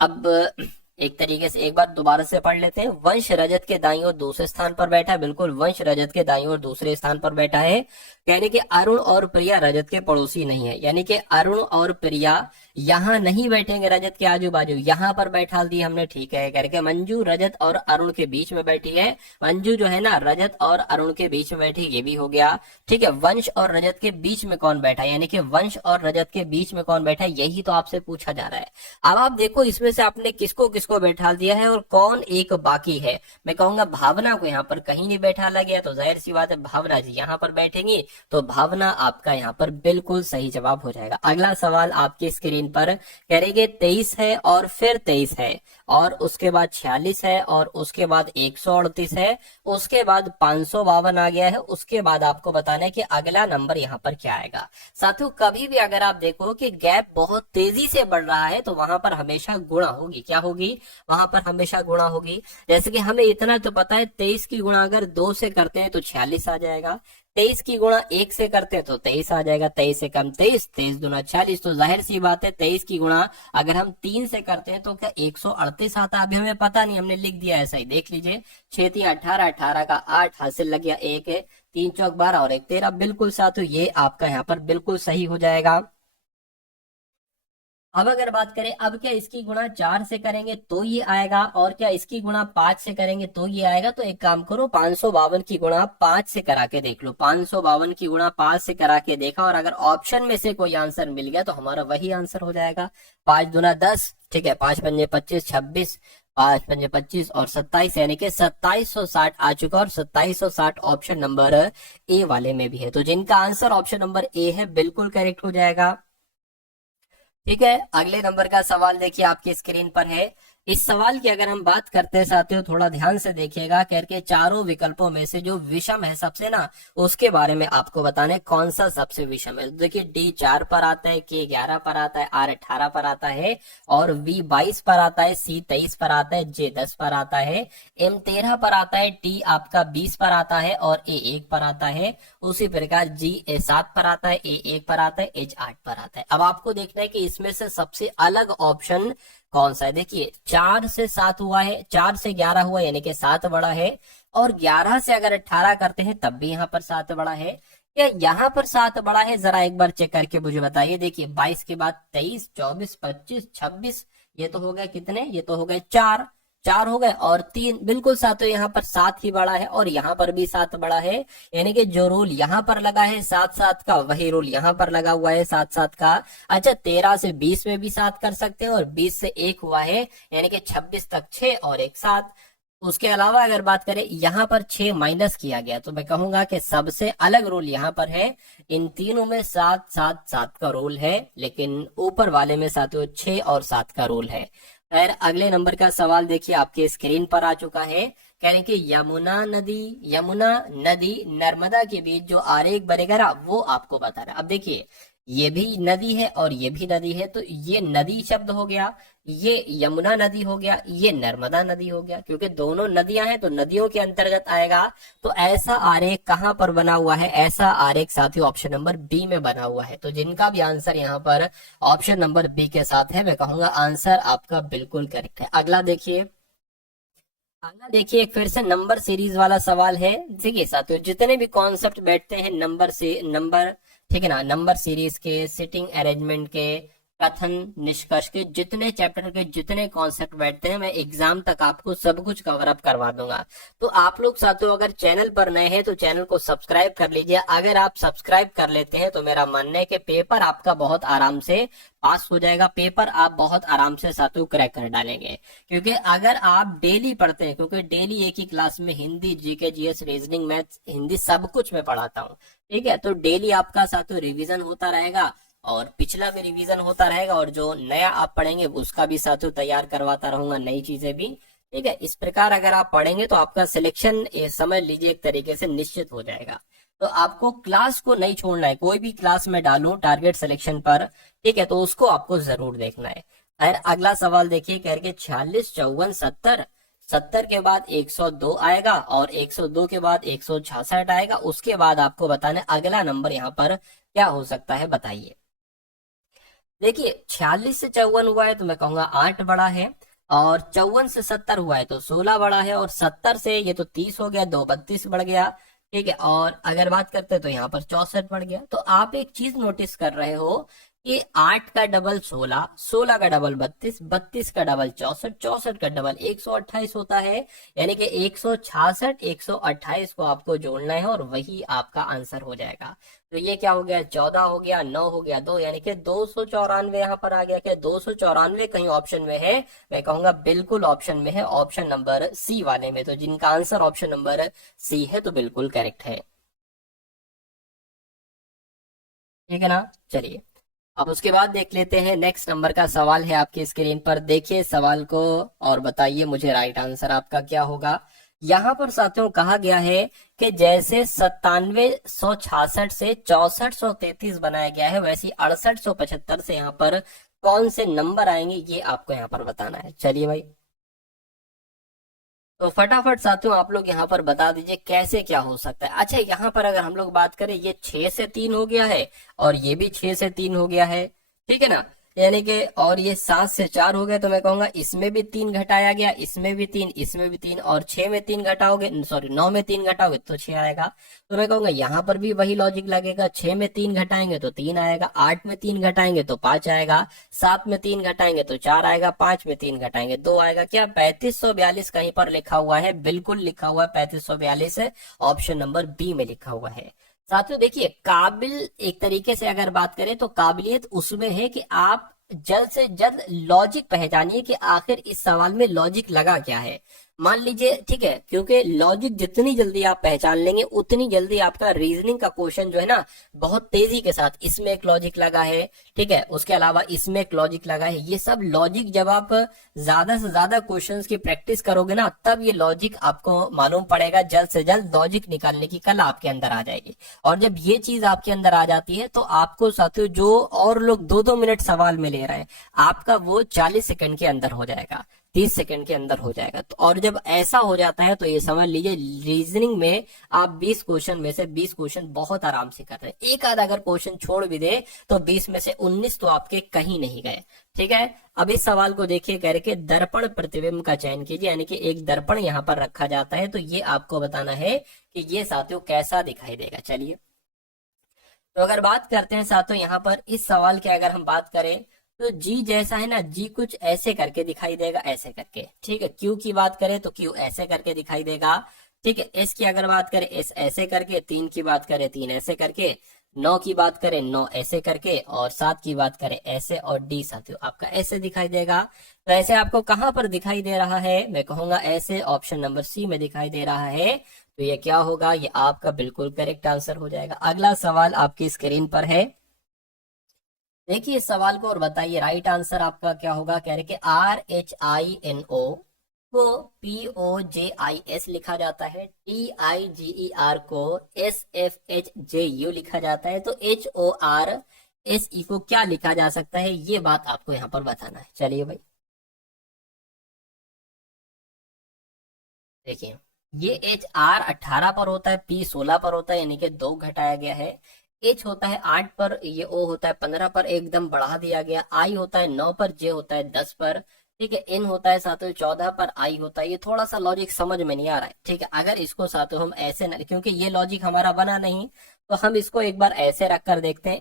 अब एक तरीके से एक बार दोबारा से पढ़ लेते हैं। वंश रजत के दाईं ओर दूसरे स्थान पर बैठा है, बिल्कुल वंश रजत के दाईं ओर दूसरे स्थान पर बैठा है। यानी कि अरुण और प्रिया रजत के पड़ोसी नहीं है, यानी कि अरुण और प्रिया यहाँ नहीं बैठेंगे रजत के आजू बाजू, यहाँ पर बैठा दी हमने, ठीक है। करके मंजू रजत और अरुण के बीच में बैठी है, मंजू जो है ना रजत और अरुण के बीच में बैठी, ये भी हो गया, ठीक है। वंश और रजत के बीच में कौन बैठा है, यानी कि वंश और रजत के बीच में कौन बैठा है, यही तो आपसे पूछा जा रहा है। अब आप देखो इसमें से आपने किसको किसको बैठा दिया है और कौन एक बाकी है? मैं कहूंगा भावना को यहाँ पर कहीं नहीं बैठाला गया, तो जाहिर सी बात है भावना जी यहाँ पर बैठेंगी, तो भावना आपका यहाँ पर बिल्कुल सही जवाब हो जाएगा। अगला सवाल आपकी स्क्रीन पर करेंगे 23 है और फिर 23 है और उसके बाद 46 है और उसके बाद 138 है, उसके बाद 552 आ गया है, उसके बाद आपको बताना है कि अगला नंबर यहाँ पर क्या आएगा। साथियों कभी भी अगर आप देखो कि गैप बहुत तेजी से बढ़ रहा है तो वहां पर हमेशा गुणा होगी। क्या होगी? वहां पर हमेशा गुणा होगी। जैसे कि हमें इतना तो पता है 23 की गुणा अगर 2 से करते हैं तो 46 आ जाएगा, 23 की गुणा 1 से करते हैं तो 23 आ जाएगा, 23 से कम 23, 23 दूना 46। तो जाहिर सी बात है 23 की गुणा अगर हम 3 से करते हैं तो क्या 138 आता है? अभी हमें पता नहीं, हमने लिख दिया ऐसा ही। देख लीजिए 6 3 18, 18 का 8 हासिल लग गया, 1 है, 3 चौक 12 और 1 13। बिल्कुल साथियों ये आपका यहाँ पर बिल्कुल सही हो जाएगा। अब अगर बात करें, अब क्या इसकी गुणा 4 से करेंगे तो ये आएगा और क्या इसकी गुणा 5 से करेंगे तो ये आएगा? तो एक काम करो 552 की गुणा 5 से करा के देख लो। 552 की गुणा 5 से करा के देखा और अगर ऑप्शन में से कोई आंसर मिल गया तो हमारा वही आंसर हो जाएगा। 5 दूना 10, ठीक है, 5 पंजे 25, 26, 5 पंजे 25 और 27, यानी कि 2760 आ चुका और 2760 ऑप्शन नंबर ए वाले में भी है। तो जिनका आंसर ऑप्शन नंबर ए है बिल्कुल करेक्ट हो जाएगा। ठीक है, अगले नंबर का सवाल देखिए आपकी स्क्रीन पर है। इस सवाल की अगर हम बात करते हैं साथियों, थोड़ा ध्यान से देखिएगा। करके चारों विकल्पों में से जो विषम है सबसे ना, उसके बारे में आपको बताने कौन सा सबसे विषम है। देखिए डी 4 पर आता है, के 11 पर आता है, आर 18 पर आता है और वी 22 पर आता है, सी 23 पर आता है, जे 10 पर आता है, एम 13 पर आता है, टी आपका 20 पर आता है और ए 1 पर आता है। उसी प्रकार जी ए 7 पर आता है, ए 1 पर आता है, एच 8 पर आता है। अब आपको देखना है कि इसमें से सबसे अलग ऑप्शन कौन सा है। देखिए 4 से 7 हुआ है, 4 से 11 हुआ यानी कि 7 बड़ा है और 11 से अगर 18 करते हैं तब भी यहाँ पर 7 बड़ा है। क्या यहाँ पर 7 बड़ा है? जरा एक बार चेक करके मुझे बताइए। देखिए 22 के बाद 23, 24, 25, 26, ये तो हो गए कितने? ये तो हो गए 4 हो गए और 3, बिल्कुल साथियों यहाँ पर 7 ही बड़ा है और यहाँ पर भी 7 बड़ा है। यानी कि जो रूल यहाँ पर लगा है 7-7 का, वही रूल यहाँ पर लगा हुआ है 7-7 का। अच्छा 13 से 20 में भी 7 कर सकते हैं और 20 से 1 हुआ है, यानी कि 26 तक 6 और 1 7। उसके अलावा अगर बात करें यहाँ पर 6 माइनस किया गया, तो मैं कहूंगा कि सबसे अलग रूल यहाँ पर है। इन तीनों में 7-7-7 का रूल है, लेकिन ऊपर वाले में साथियों 6 और 7 का रूल है। खैर अगले नंबर का सवाल देखिए आपके स्क्रीन पर आ चुका है। कह रहे हैं कि यमुना नदी नर्मदा के बीच जो आरेख बनेगा ना, वो आपको बता रहा है। अब देखिए ये भी नदी है और ये भी नदी है, तो ये नदी शब्द हो गया, ये यमुना नदी हो गया, ये नर्मदा नदी हो गया। क्योंकि दोनों नदियां हैं तो नदियों के अंतर्गत आएगा। तो ऐसा आरेख कहां पर बना हुआ है? ऐसा आरेख साथियों ऑप्शन नंबर बी में बना हुआ है। तो जिनका भी आंसर यहाँ पर ऑप्शन नंबर बी के साथ है, मैं कहूंगा आंसर आपका बिल्कुल करेक्ट है। अगला देखिए एक फिर से नंबर सीरीज वाला सवाल है। देखिए साथियों जितने भी कॉन्सेप्ट बैठते हैं नंबर, ठीक है ना, नंबर सीरीज के, सिटिंग अरेंजमेंट के, कथन निष्कर्ष के, जितने चैप्टर के जितने कॉन्सेप्ट बैठते हैं मैं एग्जाम तक आपको सब कुछ कवर अप करवा दूंगा। तो आप लोग साथियों अगर चैनल पर नए हैं तो चैनल को सब्सक्राइब कर लीजिए। अगर आप सब्सक्राइब कर लेते हैं तो मेरा मानना है कि पेपर आपका बहुत आराम से पास हो जाएगा, पेपर आप बहुत आराम से साथियों क्रैक कर डालेंगे। क्योंकि अगर आप डेली पढ़ते हैं, क्योंकि डेली एक ही क्लास में Hindi, GK, GS, reasoning, maths, Hindi सब कुछ मैं पढ़ाता हूँ, ठीक है, तो डेली आपका साथियों रिवीजन होता रहेगा और पिछला भी रिवीजन होता रहेगा और जो नया आप पढ़ेंगे उसका भी साथियों तैयार करवाता रहूंगा, नई चीजें भी, ठीक है। इस प्रकार अगर आप पढ़ेंगे तो आपका सिलेक्शन समझ लीजिए एक तरीके से निश्चित हो जाएगा। तो आपको क्लास को नहीं छोड़ना है, कोई भी क्लास में डालूं टारगेट सिलेक्शन पर, ठीक है, तो उसको आपको जरूर देखना है। और अगला सवाल देखिए, कह रहे 46, 54, 70, 70 के बाद 102 आएगा और 102 के बाद 166 आएगा। उसके बाद आपको बताना है अगला नंबर यहाँ पर क्या हो सकता है, बताइए। देखिए 46 से 54 हुआ है तो मैं कहूंगा 8 बड़ा है और 54 से 70 हुआ है तो 16 बड़ा है और 70 से ये तो 30 हो गया, 2 32 बढ़ गया, ठीक है। और अगर बात करते हैं तो यहाँ पर 64 बढ़ गया। तो आप एक चीज नोटिस कर रहे हो कि 8 का डबल 16, 16 का डबल 32, 32 का डबल 64, 64 का डबल 128 होता है। यानी कि 166, 128 को आपको जोड़ना है और वही आपका आंसर हो जाएगा। तो ये क्या हो गया, 14 हो गया, 9 हो गया 2, यानी कि 294 यहाँ पर आ गया। क्या 294 कहीं ऑप्शन में है? मैं कहूंगा बिल्कुल ऑप्शन में है, ऑप्शन नंबर सी वाले में। तो जिनका आंसर ऑप्शन नंबर सी है तो बिल्कुल करेक्ट है। ठीक है ना। चलिए अब उसके बाद देख लेते हैं, नेक्स्ट नंबर का सवाल है आपकी स्क्रीन पर। देखिए सवाल को और बताइए मुझे राइट आंसर आपका क्या होगा। यहाँ पर साथियों कहा गया है कि जैसे 9766 से 6433 बनाया गया है, वैसे 6875 से यहाँ पर कौन से नंबर आएंगे ये आपको यहाँ पर बताना है। चलिए भाई, तो फटाफट साथियों आप लोग यहाँ पर बता दीजिए कैसे क्या हो सकता है। अच्छा यहाँ पर अगर हम लोग बात करें, ये 6 से 3 हो गया है और ये भी 6 से 3 हो गया है, ठीक है ना। यानी कि और ये 7 से 4 हो गया, तो मैं कहूंगा इसमें भी 3 घटाया गया, इसमें भी 3, इसमें भी 3, और 6 में 3 घटाओगे, सॉरी 9 में 3 घटाओगे तो 6 आएगा। तो मैं कहूंगा यहाँ पर भी वही लॉजिक लगेगा, 6 में 3 घटाएंगे तो 3 आएगा, 8 में 3 घटाएंगे तो 5 आएगा, 7 में 3 घटाएंगे तो 4 आएगा, 5 में 3 घटाएंगे 2 आएगा। क्या 3542 कहीं पर लिखा हुआ है? बिल्कुल लिखा हुआ है 3542 है, ऑप्शन नंबर बी में लिखा हुआ है। साथियों देखिए, काबिल एक तरीके से अगर बात करें तो काबिलियत उसमें है कि आप जल्द से जल्द लॉजिक पहचानिए कि आखिर इस सवाल में लॉजिक लगा क्या है। मान लीजिए, ठीक है, क्योंकि लॉजिक जितनी जल्दी आप पहचान लेंगे उतनी जल्दी आपका रीजनिंग का क्वेश्चन जो है ना बहुत तेजी के साथ, इसमें एक लॉजिक लगा है, ठीक है, उसके अलावा इसमें एक लॉजिक लगा है, ये सब लॉजिक जब आप ज्यादा से ज्यादा क्वेश्चंस की प्रैक्टिस करोगे ना, तब ये लॉजिक आपको मालूम पड़ेगा। जल्द से जल्द लॉजिक निकालने की कला आपके अंदर आ जाएगी। और जब ये चीज आपके अंदर आ जाती है तो आपको साथियों, जो और लोग 2-2 मिनट सवाल में ले रहे हैं, आपका वो 40 सेकंड के अंदर हो जाएगा, 30 सेकंड के अंदर हो जाएगा। तो और जब ऐसा हो जाता है तो ये समझ लीजिए रीजनिंग में आप 20 क्वेश्चन में से 20 क्वेश्चन बहुत आराम से कर रहे हैं। एक आध अगर क्वेश्चन छोड़ भी दे तो 20 में से 19 तो आपके कहीं नहीं गए। ठीक है, अब इस सवाल को देखिए, करके दर्पण प्रतिबिंब का चयन कीजिए। यानी कि एक दर्पण यहाँ पर रखा जाता है, तो ये आपको बताना है कि ये साथियों कैसा दिखाई देगा। चलिए, तो अगर बात करते हैं साथियों यहाँ पर इस सवाल की अगर हम बात करें, तो जी जैसा है ना, जी कुछ ऐसे करके दिखाई देगा, ऐसे करके। ठीक है, क्यू की बात करें तो क्यू ऐसे करके दिखाई देगा। ठीक है, एस की अगर बात करें, एस ऐसे करके, 3 की बात करें 3 ऐसे करके, 9 की बात करें 9 ऐसे करके, और 7 की बात करें ऐसे, और डी साथियों आपका ऐसे दिखाई देगा। तो ऐसे आपको कहां पर दिखाई दे रहा है? मैं कहूंगा ऐसे ऑप्शन नंबर सी में दिखाई दे रहा है। तो ये क्या होगा? ये आपका बिल्कुल करेक्ट आंसर हो जाएगा। अगला सवाल आपकी स्क्रीन पर है, देखिए इस सवाल को और बताइए राइट आंसर आपका क्या होगा। कह रहे कि RHINO को POJIS लिखा जाता है, TIGER को SFHJU लिखा जाता है, तो HORSE को क्या लिखा जा सकता है, ये बात आपको यहाँ पर बताना है। चलिए भाई, देखिए ये HR 18 पर होता है, P 16 पर होता है, यानी कि 2 घटाया गया है। H होता है 8 पर, ये O होता है 15 पर, एकदम बढ़ा दिया गया। I होता है 9 पर, J होता है 10 पर, ठीक है, N होता है साथियों 14 पर, I होता है, ये थोड़ा सा लॉजिक समझ में नहीं आ रहा है। ठीक है, अगर इसको साथियों हम ऐसे न, क्योंकि ये लॉजिक हमारा बना नहीं, तो हम इसको एक बार ऐसे रख कर देखते हैं।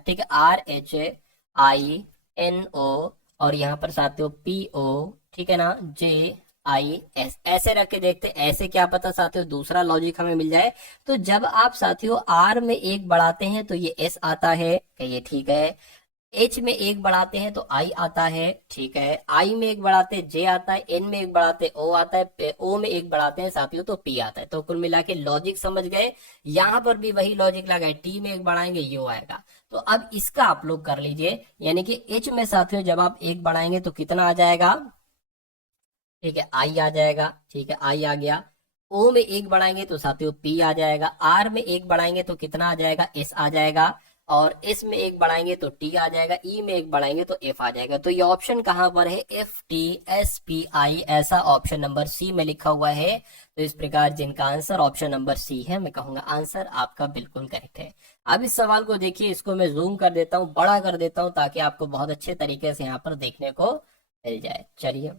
ठीक है, RHINO, और यहाँ पर साथियों PO, ठीक है ना, JIS, ऐसे रख के देखते हैं। ऐसे क्या पता साथियों दूसरा लॉजिक हमें मिल जाए। तो जब आप साथियों R में 1 बढ़ाते हैं तो ये S आता है, ये ठीक है। H में 1 बढ़ाते हैं तो I आता है, ठीक है। I में 1 बढ़ाते हैं J आता है, N में 1 बढ़ाते O आता है, O में 1 बढ़ाते हैं साथियों तो P आता है। तो कुल मिला के लॉजिक समझ गए। यहाँ पर भी वही लॉजिक लगा है, T में 1 बढ़ाएंगे U आएगा। तो अब इसका आप लोग कर लीजिए, यानी कि H में साथियों जब आप 1 बढ़ाएंगे तो कितना आ जाएगा? ठीक है, आई आ जाएगा, ठीक है, आई आ गया। ओ में 1 बढ़ाएंगे तो साथियों पी आ जाएगा। आर में 1 बढ़ाएंगे तो कितना आ जाएगा? एस आ जाएगा। और एस में 1 बढ़ाएंगे तो टी आ जाएगा। ई में 1 बढ़ाएंगे तो एफ आ जाएगा। तो ये ऑप्शन कहां पर है? FTSPI, ऐसा ऑप्शन नंबर सी में लिखा हुआ है। तो इस प्रकार जिनका आंसर ऑप्शन नंबर सी है, मैं कहूंगा आंसर आपका बिल्कुल करेक्ट है। अब इस सवाल को देखिए, इसको मैं जूम कर देता हूँ, बड़ा कर देता हूँ, ताकि आपको बहुत अच्छे तरीके से यहाँ पर देखने को मिल जाए। चलिए,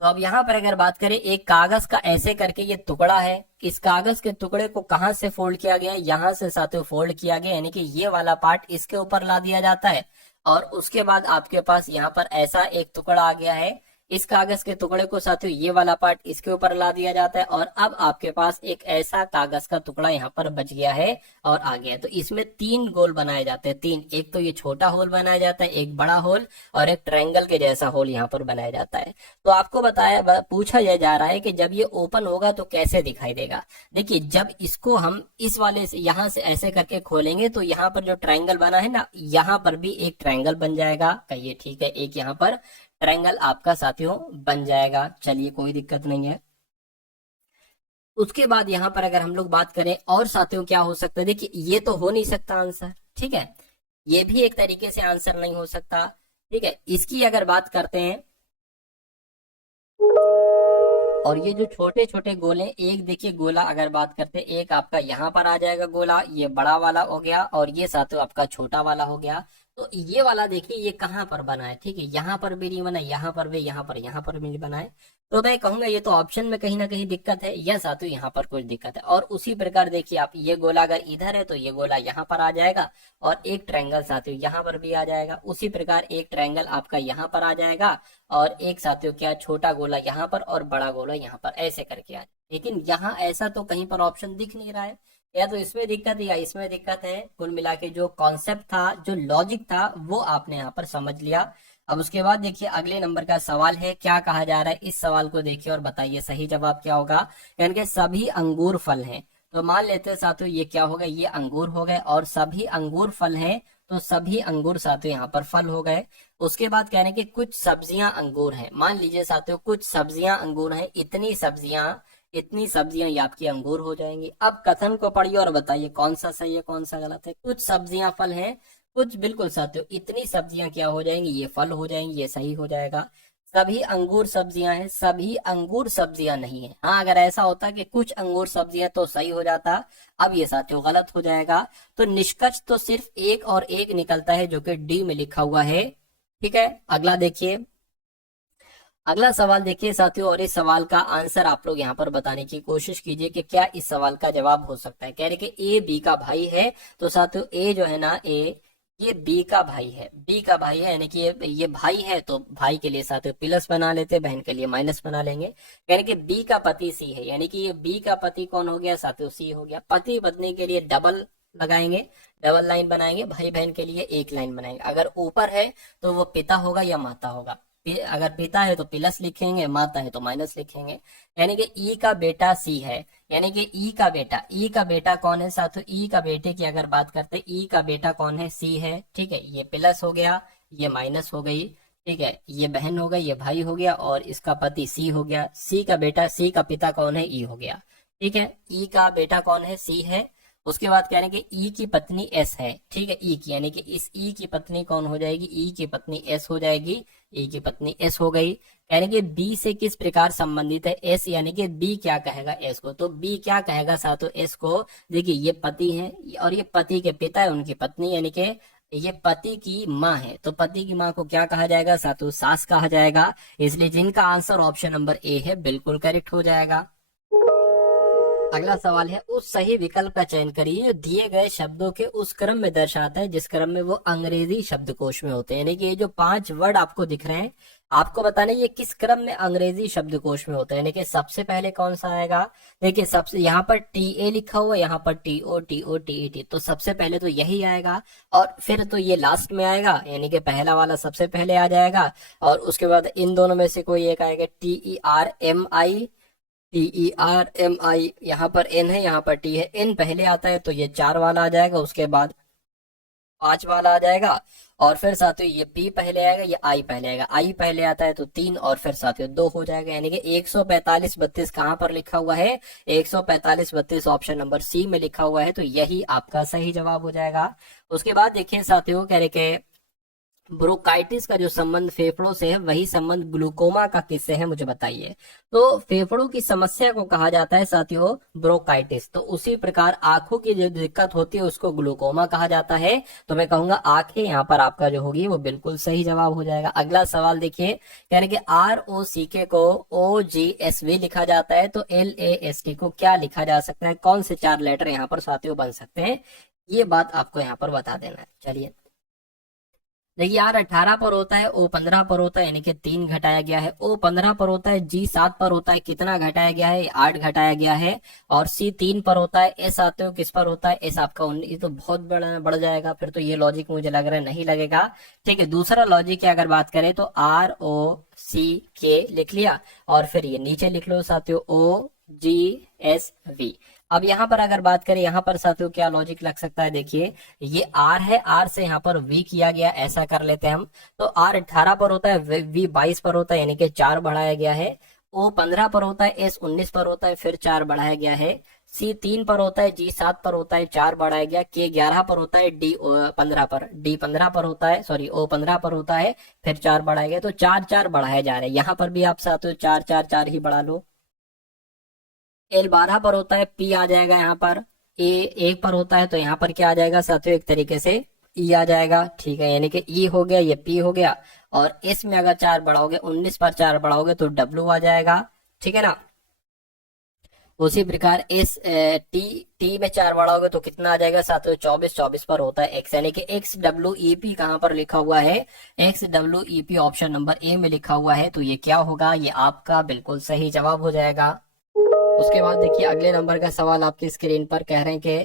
तो अब यहाँ पर अगर बात करें, एक कागज का ऐसे करके ये टुकड़ा है, इस कागज के टुकड़े को कहाँ से फोल्ड किया गया है, यहाँ से साथियों फोल्ड किया गया, यानी कि ये वाला पार्ट इसके ऊपर ला दिया जाता है। और उसके बाद आपके पास यहाँ पर ऐसा एक टुकड़ा आ गया है, इस कागज के टुकड़े को साथियों ये वाला पार्ट इसके ऊपर ला दिया जाता है, और अब आपके पास एक ऐसा कागज का टुकड़ा यहाँ पर बच गया है और आ गया है। तो इसमें 3 गोल बनाए जाते हैं, 3, एक तो ये छोटा होल बनाया जाता है, एक बड़ा होल, और एक ट्रायंगल के जैसा होल यहाँ पर बनाया जाता है। तो आपको पूछा यह जा रहा है कि जब ये ओपन होगा तो कैसे दिखाई देगा। देखिए, जब इसको हम इस वाले से यहाँ से ऐसे करके खोलेंगे तो यहाँ पर जो ट्रायंगल बना है ना, यहाँ पर भी एक ट्रायंगल बन जाएगा। कहिए ठीक है, एक यहाँ पर ट्रायंगल आपका साथियों बन जाएगा। चलिए, कोई दिक्कत नहीं है। उसके बाद यहाँ पर अगर हम लोग बात करें और साथियों क्या हो सकता है, देखिए ये तो हो नहीं सकता आंसर, ठीक है, ये भी एक तरीके से आंसर नहीं हो सकता, ठीक है। इसकी अगर बात करते हैं, और ये जो छोटे छोटे गोले, एक देखिए गोला अगर बात करते हैं, एक आपका यहाँ पर आ जाएगा गोला, ये बड़ा वाला हो गया, और ये साथियों आपका छोटा वाला हो गया। तो ये वाला देखिए ये कहाँ पर बना है, ठीक है, यहाँ पर भी नहीं बना, यहाँ पर भी, यहाँ पर भी नहीं बना है। तो मैं कहूंगा ये तो ऑप्शन में कहीं ना कहीं दिक्कत है, या साथियों यहाँ पर कुछ दिक्कत है। और उसी प्रकार देखिए आप, ये गोला अगर इधर है तो ये गोला यहाँ पर आ जाएगा, और एक ट्रायंगल साथियों यहाँ पर भी आ जाएगा। उसी प्रकार एक ट्रायंगल आपका यहाँ पर आ जाएगा, और एक साथियों क्या, छोटा गोला यहाँ पर और बड़ा गोला यहाँ पर, ऐसे करके आ जाए। लेकिन यहाँ ऐसा तो कहीं पर ऑप्शन दिख नहीं रहा है, या तो इसमें दिक्कत या इसमें दिक्कत है। कुल मिला के जो कॉन्सेप्ट था, जो लॉजिक था, वो आपने यहाँ पर समझ लिया। अब उसके बाद देखिए अगले नंबर का सवाल है, क्या कहा जा रहा है, इस सवाल को देखिए और बताइए सही जवाब क्या होगा। यानी कि सभी अंगूर फल हैं, तो मान लेते हैं साथियों ये क्या होगा, ये अंगूर हो गए, और सभी अंगूर फल हैं, तो सभी अंगूर साथियों यहाँ पर फल हो गए। उसके बाद कह रहे हैं कि कुछ सब्जियां अंगूर हैं, मान लीजिए साथियों कुछ सब्जियां अंगूर हैं, इतनी सब्जियां ये आपकी अंगूर हो जाएंगी। अब कथन को पढ़िए और बताइए कौन सा सही है कौन सा गलत है। कुछ सब्जियां फल हैं, कुछ, बिल्कुल साथियों, इतनी सब्जियां क्या हो जाएंगी, ये फल हो जाएंगी, ये सही हो जाएगा। सभी अंगूर सब्जियां हैं, सभी अंगूर सब्जियां नहीं है। हाँ, अगर ऐसा होता कि कुछ अंगूर सब्जियां तो सही हो जाता, अब ये साथियों गलत हो जाएगा। तो निष्कर्ष तो सिर्फ एक और एक निकलता है, जो कि डी में लिखा हुआ है, ठीक है। अगला देखिए, अगला सवाल देखिए साथियों, और इस सवाल का आंसर आप लोग यहाँ पर बताने की कोशिश कीजिए कि क्या इस सवाल का जवाब हो सकता है। कह रहे कि ए बी का भाई है, तो साथियों ए जो है ना, ये बी का भाई है, बी का भाई है, यानी कि ये भाई है, तो भाई के लिए साथियों प्लस बना लेते, बहन के लिए माइनस बना लेंगे। यानी कि बी का पति सी है, यानी कि ये बी का पति कौन हो गया साथियों, सी हो गया। पति पत्नी के लिए डबल लगाएंगे, डबल लाइन बनाएंगे, भाई बहन के लिए एक लाइन बनाएंगे। अगर ऊपर है तो वो पिता होगा या माता होगा, अगर पिता है तो प्लस लिखेंगे, माता है तो माइनस लिखेंगे। यानी कि ई का बेटा सी है, यानी कि ई का बेटा कौन है साथियों, ई का बेटे की अगर बात करते हैं, ई का बेटा कौन है, सी है, ठीक है। ये प्लस हो गया, ये माइनस हो गई, ठीक है, ये बहन हो गई, ये भाई हो गया, और इसका पति सी हो गया। सी का बेटा, सी का पिता कौन है, ई हो गया, ठीक है। ई का बेटा कौन है, सी है। उसके बाद कह रहे हैं कि ई की पत्नी एस है, ठीक है, ई की, यानी कि इस ई की पत्नी कौन हो जाएगी, ई की पत्नी एस हो जाएगी, ई की पत्नी एस हो गई। यानी कि बी से किस प्रकार संबंधित है, एस, यानी कि बी क्या कहेगा एस को, तो बी क्या कहेगा साथियों एस को। देखिए ये पति है, और ये पति के पिता है, उनकी पत्नी, यानी कि ये पति की माँ है, तो पति की माँ को क्या कहा जाएगा साथियों, सास कहा जाएगा। इसलिए जिनका आंसर ऑप्शन नंबर ए है बिल्कुल करेक्ट हो जाएगा। अगला सवाल है, उस सही विकल्प का चयन करिए जो दिए गए शब्दों के उस क्रम में दर्शाता है जिस क्रम में वो अंग्रेजी शब्दकोश में होते हैं। यानी कि ये जो 5 वर्ड आपको दिख रहे हैं, आपको बताना ये किस क्रम में अंग्रेजी शब्दकोश में होते हैं। यानी कि सबसे पहले कौन सा आएगा, देखिए सबसे यहाँ पर टी लिखा हुआ है, यहाँ पर TOTOTET, तो सबसे पहले तो यही आएगा, और फिर तो ये लास्ट में आएगा, यानी कि पहला वाला सबसे पहले आ जाएगा, और उसके बाद इन दोनों में से कोई एक आएगा, TERMI, यहाँ पर N है, यहाँ पर T है, N पहले आता है तो ये 4 वाला आ जाएगा, उसके बाद 5 वाला आ जाएगा, और फिर साथियों ये P पहले आएगा, ये I पहले आएगा, I पहले आता है तो 3, और फिर साथियों 2 हो जाएगा। यानी कि 145-32 कहाँ पर लिखा हुआ है, 145-32 ऑप्शन नंबर सी में लिखा हुआ है, तो यही आपका सही जवाब हो जाएगा। उसके बाद देखिए साथियों, कह रहे कि ब्रोंकाइटिस का जो संबंध फेफड़ों से है वही संबंध ग्लूकोमा का किससे है, मुझे बताइए। तो फेफड़ों की समस्या को कहा जाता है साथियों ब्रोंकाइटिस। तो उसी प्रकार आंखों की जो दिक्कत होती है उसको ग्लूकोमा कहा जाता है। तो मैं कहूंगा आंखें यहाँ पर आपका जो होगी वो बिल्कुल सही जवाब हो जाएगा। अगला सवाल देखिए, यानी कि ROCK को OGSV लिखा जाता है, तो LAST को क्या लिखा जा सकता है, कौन से 4 लेटर यहाँ पर साथियों बन सकते हैं, ये बात आपको यहाँ पर बता देना है। चलिए देखिए, R18 पर होता है, O15 पर होता है, यानी कि 3 घटाया गया है। O15 पर होता है, G7 पर होता है, कितना घटाया गया है, 8 घटाया गया है। और C3 पर होता है, S आते हो किस पर होता है, S आपका 19, तो बहुत बढ़ जाएगा। फिर तो ये लॉजिक मुझे लग रहा है नहीं लगेगा। ठीक है, दूसरा लॉजिक की अगर बात करें तो ROCK लिख लिया और फिर ये नीचे लिख लो साथियों OGSV। अब यहाँ पर अगर बात करें, यहाँ पर साथियों क्या लॉजिक लग सकता है, देखिए ये R है, R से यहाँ पर V किया गया, ऐसा कर लेते हैं हम। तो R18 पर होता है, V 22 पर होता है, यानी कि 4 बढ़ाया गया है। O15 पर होता है, S 19 पर होता है, फिर 4 बढ़ाया गया है। C3 पर होता है, G7 पर होता है, 4 बढ़ाया गया। K 11 पर होता है, D 15 पर होता है, सॉरी O15 पर होता है, फिर 4 बढ़ाया गया। तो 4 4 बढ़ाए जा रहे हैं, यहाँ पर भी आप साथियों 4 4 4 ही बढ़ा लो। L12 पर होता है, P आ जाएगा यहाँ पर। A 1 पर होता है, तो यहाँ पर क्या आ जाएगा साथियों, एक तरीके से E आ जाएगा। ठीक है, यानी कि E हो गया, ये P हो गया। और S में अगर 4 बढ़ाओगे, 19 पर 4 बढ़ाओगे तो W आ जाएगा। ठीक है ना। उसी प्रकार T में 4 बढ़ाओगे तो कितना आ जाएगा साथियों, 24, 24 पर होता है X, यानी कि XWEP कहाँ पर लिखा हुआ है, XWEP ऑप्शन नंबर A में लिखा हुआ है। तो ये क्या होगा, ये आपका बिल्कुल सही जवाब हो जाएगा। उसके बाद देखिए अगले नंबर का सवाल आपकी स्क्रीन पर कह रहे हैं कि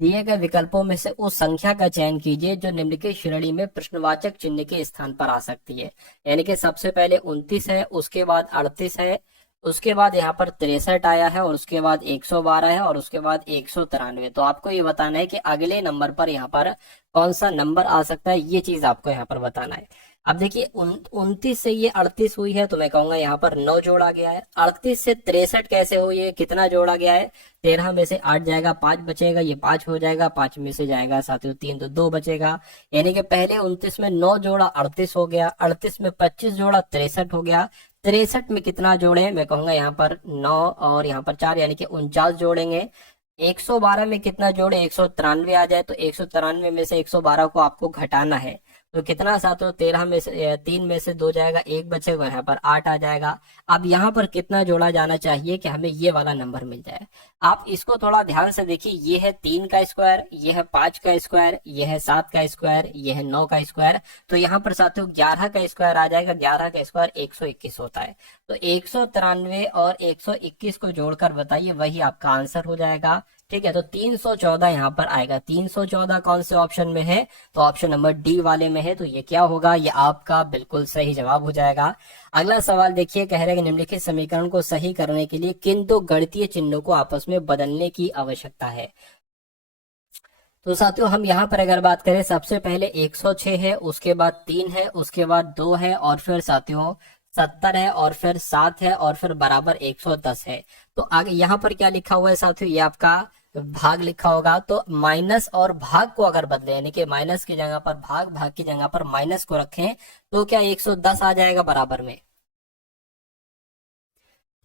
दिए गए विकल्पों में से उस संख्या का चयन कीजिए जो निम्नलिखित श्रेणी में प्रश्नवाचक चिन्ह के स्थान पर आ सकती है। यानी कि सबसे पहले 29 है, उसके बाद 38 है, उसके बाद यहाँ पर 63 आया है, और उसके बाद 112 है, और उसके बाद 193। तो आपको ये बताना है कि अगले नंबर पर यहाँ पर कौन सा नंबर आ सकता है, ये चीज आपको यहाँ पर बताना है। अब देखिए 29 से ये 38 हुई है, तो मैं कहूंगा यहाँ पर 9 जोड़ा गया है। 38 से 63 कैसे हुई है, कितना जोड़ा गया है, 13 में से 8 जाएगा, 5 बचेगा, ये 5 हो जाएगा, 5 में से जाएगा साथियों 3, तो 2 बचेगा। यानी कि पहले 29 में 9 जोड़ा 38 हो गया, 38 में 25 जोड़ा 63 हो गया, 63 में कितना जोड़े, मैं कहूंगा यहाँ पर 9 और यहाँ पर 4, यानी कि 49 जोड़ेंगे। 112 में कितना जोड़े, 193 आ जाए, तो 193 में से 112 को आपको घटाना है। तो कितना साथियों, 13 में से 3 में से 2 जाएगा, 1 बचेगा, यहाँ पर 8 आ जाएगा। अब यहाँ पर कितना जोड़ा जाना चाहिए कि हमें ये वाला नंबर मिल जाए। आप इसको थोड़ा ध्यान से देखिए, ये है 3 का स्क्वायर, ये है 5 का स्क्वायर, ये है 7 का स्क्वायर, ये है 9 का स्क्वायर। तो यहाँ पर साथियों 11 का स्क्वायर आ जाएगा, 11 का स्क्वायर 121 होता है। तो 193 और 121 को जोड़कर बताइए, वही आपका आंसर हो जाएगा। ठीक है, तो 314 यहाँ पर आएगा। 314 कौन से ऑप्शन में है, तो ऑप्शन नंबर डी वाले में है। तो ये क्या होगा, ये आपका बिल्कुल सही जवाब हो जाएगा। अगला सवाल देखिए, कह रहे हैं कि निम्नलिखित समीकरण को सही करने के लिए किन 2 गणितीय चिन्हों को आपस में बदलने की आवश्यकता है। तो साथियों हम यहाँ पर अगर बात करें, सबसे पहले 106 है, उसके बाद 3 है, उसके बाद 2 है, और फिर साथियों 70 है, और फिर 7 है, और फिर बराबर 110 है। तो आगे यहाँ पर क्या लिखा हुआ है साथियों, ये आपका भाग लिखा होगा। तो माइनस और भाग को अगर बदले, यानी कि माइनस की जगह पर भाग, भाग की जगह पर माइनस को रखें, तो क्या 110 आ जाएगा बराबर में।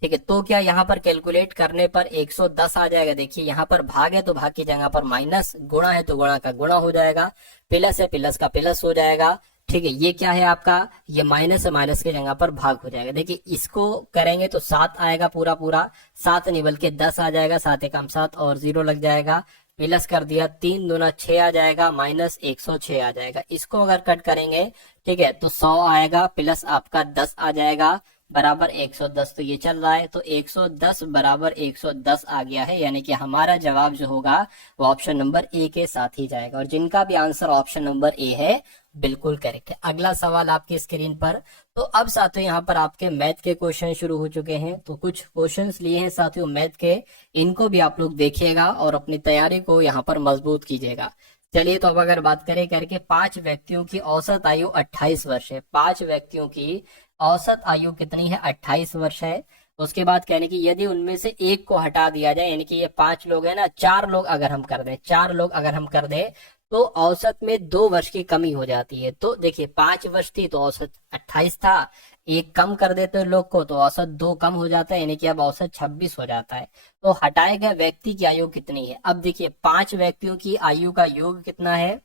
ठीक है, तो क्या यहाँ पर कैलकुलेट करने पर 110 आ जाएगा। देखिए यहाँ पर भाग है तो भाग की जगह पर माइनस, गुणा है तो गुणा का गुणा हो जाएगा, प्लस है प्लस का प्लस हो जाएगा। ठीक है, ये क्या है आपका, ये माइनस है, माइनस की जगह पर भाग हो जाएगा। देखिए इसको करेंगे तो 7 आएगा, पूरा पूरा 7 नहीं बल्कि 10 आ जाएगा, 7 एकम 7 और 0 लग जाएगा, प्लस कर दिया, 3 दूना 6 आ जाएगा, माइनस 106 आ जाएगा। इसको अगर कट करेंगे, ठीक है, तो 100 आएगा, प्लस आपका 10 आ जाएगा, बराबर 110। तो ये चल रहा है, तो 110 बराबर 110 आ गया है, यानी कि हमारा जवाब जो होगा वो ऑप्शन नंबर ए के साथ ही जाएगा। और जिनका भी आंसर ऑप्शन नंबर ए है बिल्कुल करेक्ट है। अगला सवाल आपकी स्क्रीन पर। तो अब साथियों यहाँ पर आपके मैथ के क्वेश्चन शुरू हो चुके हैं। तो कुछ क्वेश्चंस लिए हैं साथियों मैथ के, इनको भी आप लोग देखिएगा और अपनी तैयारी को यहाँ पर मजबूत कीजिएगा। चलिए, तो अब अगर बात करें करके 5 व्यक्तियों की औसत आयु 28 वर्ष है। 5 व्यक्तियों की औसत आयु कितनी है, 28 वर्ष है। उसके बाद कहने की यदि उनमें से एक को हटा दिया जाए, यानी कि ये 5 लोग हैं ना, 4 लोग अगर हम कर दें, 4 लोग अगर हम कर दें, तो औसत में 2 वर्ष की कमी हो जाती है। तो देखिए 5 वर्ष थी तो औसत 28 था, एक कम कर देते हैं लोग को तो औसत 2 कम हो जाता है, यानी कि अब औसत 26 हो जाता है। तो हटाए गए व्यक्ति की आयु कितनी है? अब देखिए 5 व्यक्तियों की आयु का योग कितना है?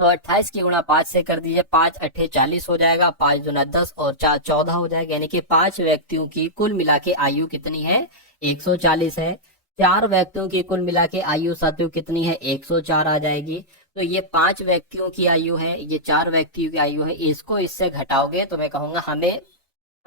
तो 28 की गुणा 5 से कर दीजिए, 5 × 8 = 40 हो जाएगा, 5 दूना 10 और 4 14 हो जाएगा, यानी कि 5 व्यक्तियों की कुल मिला के आयु कितनी है? 140 है। 4 व्यक्तियों की कुल मिला के आयु साथियों कितनी है? 104 आ जाएगी। तो ये 5 व्यक्तियों की आयु है, ये 4 व्यक्तियों की आयु है, इसको इससे घटाओगे तो मैं कहूंगा हमें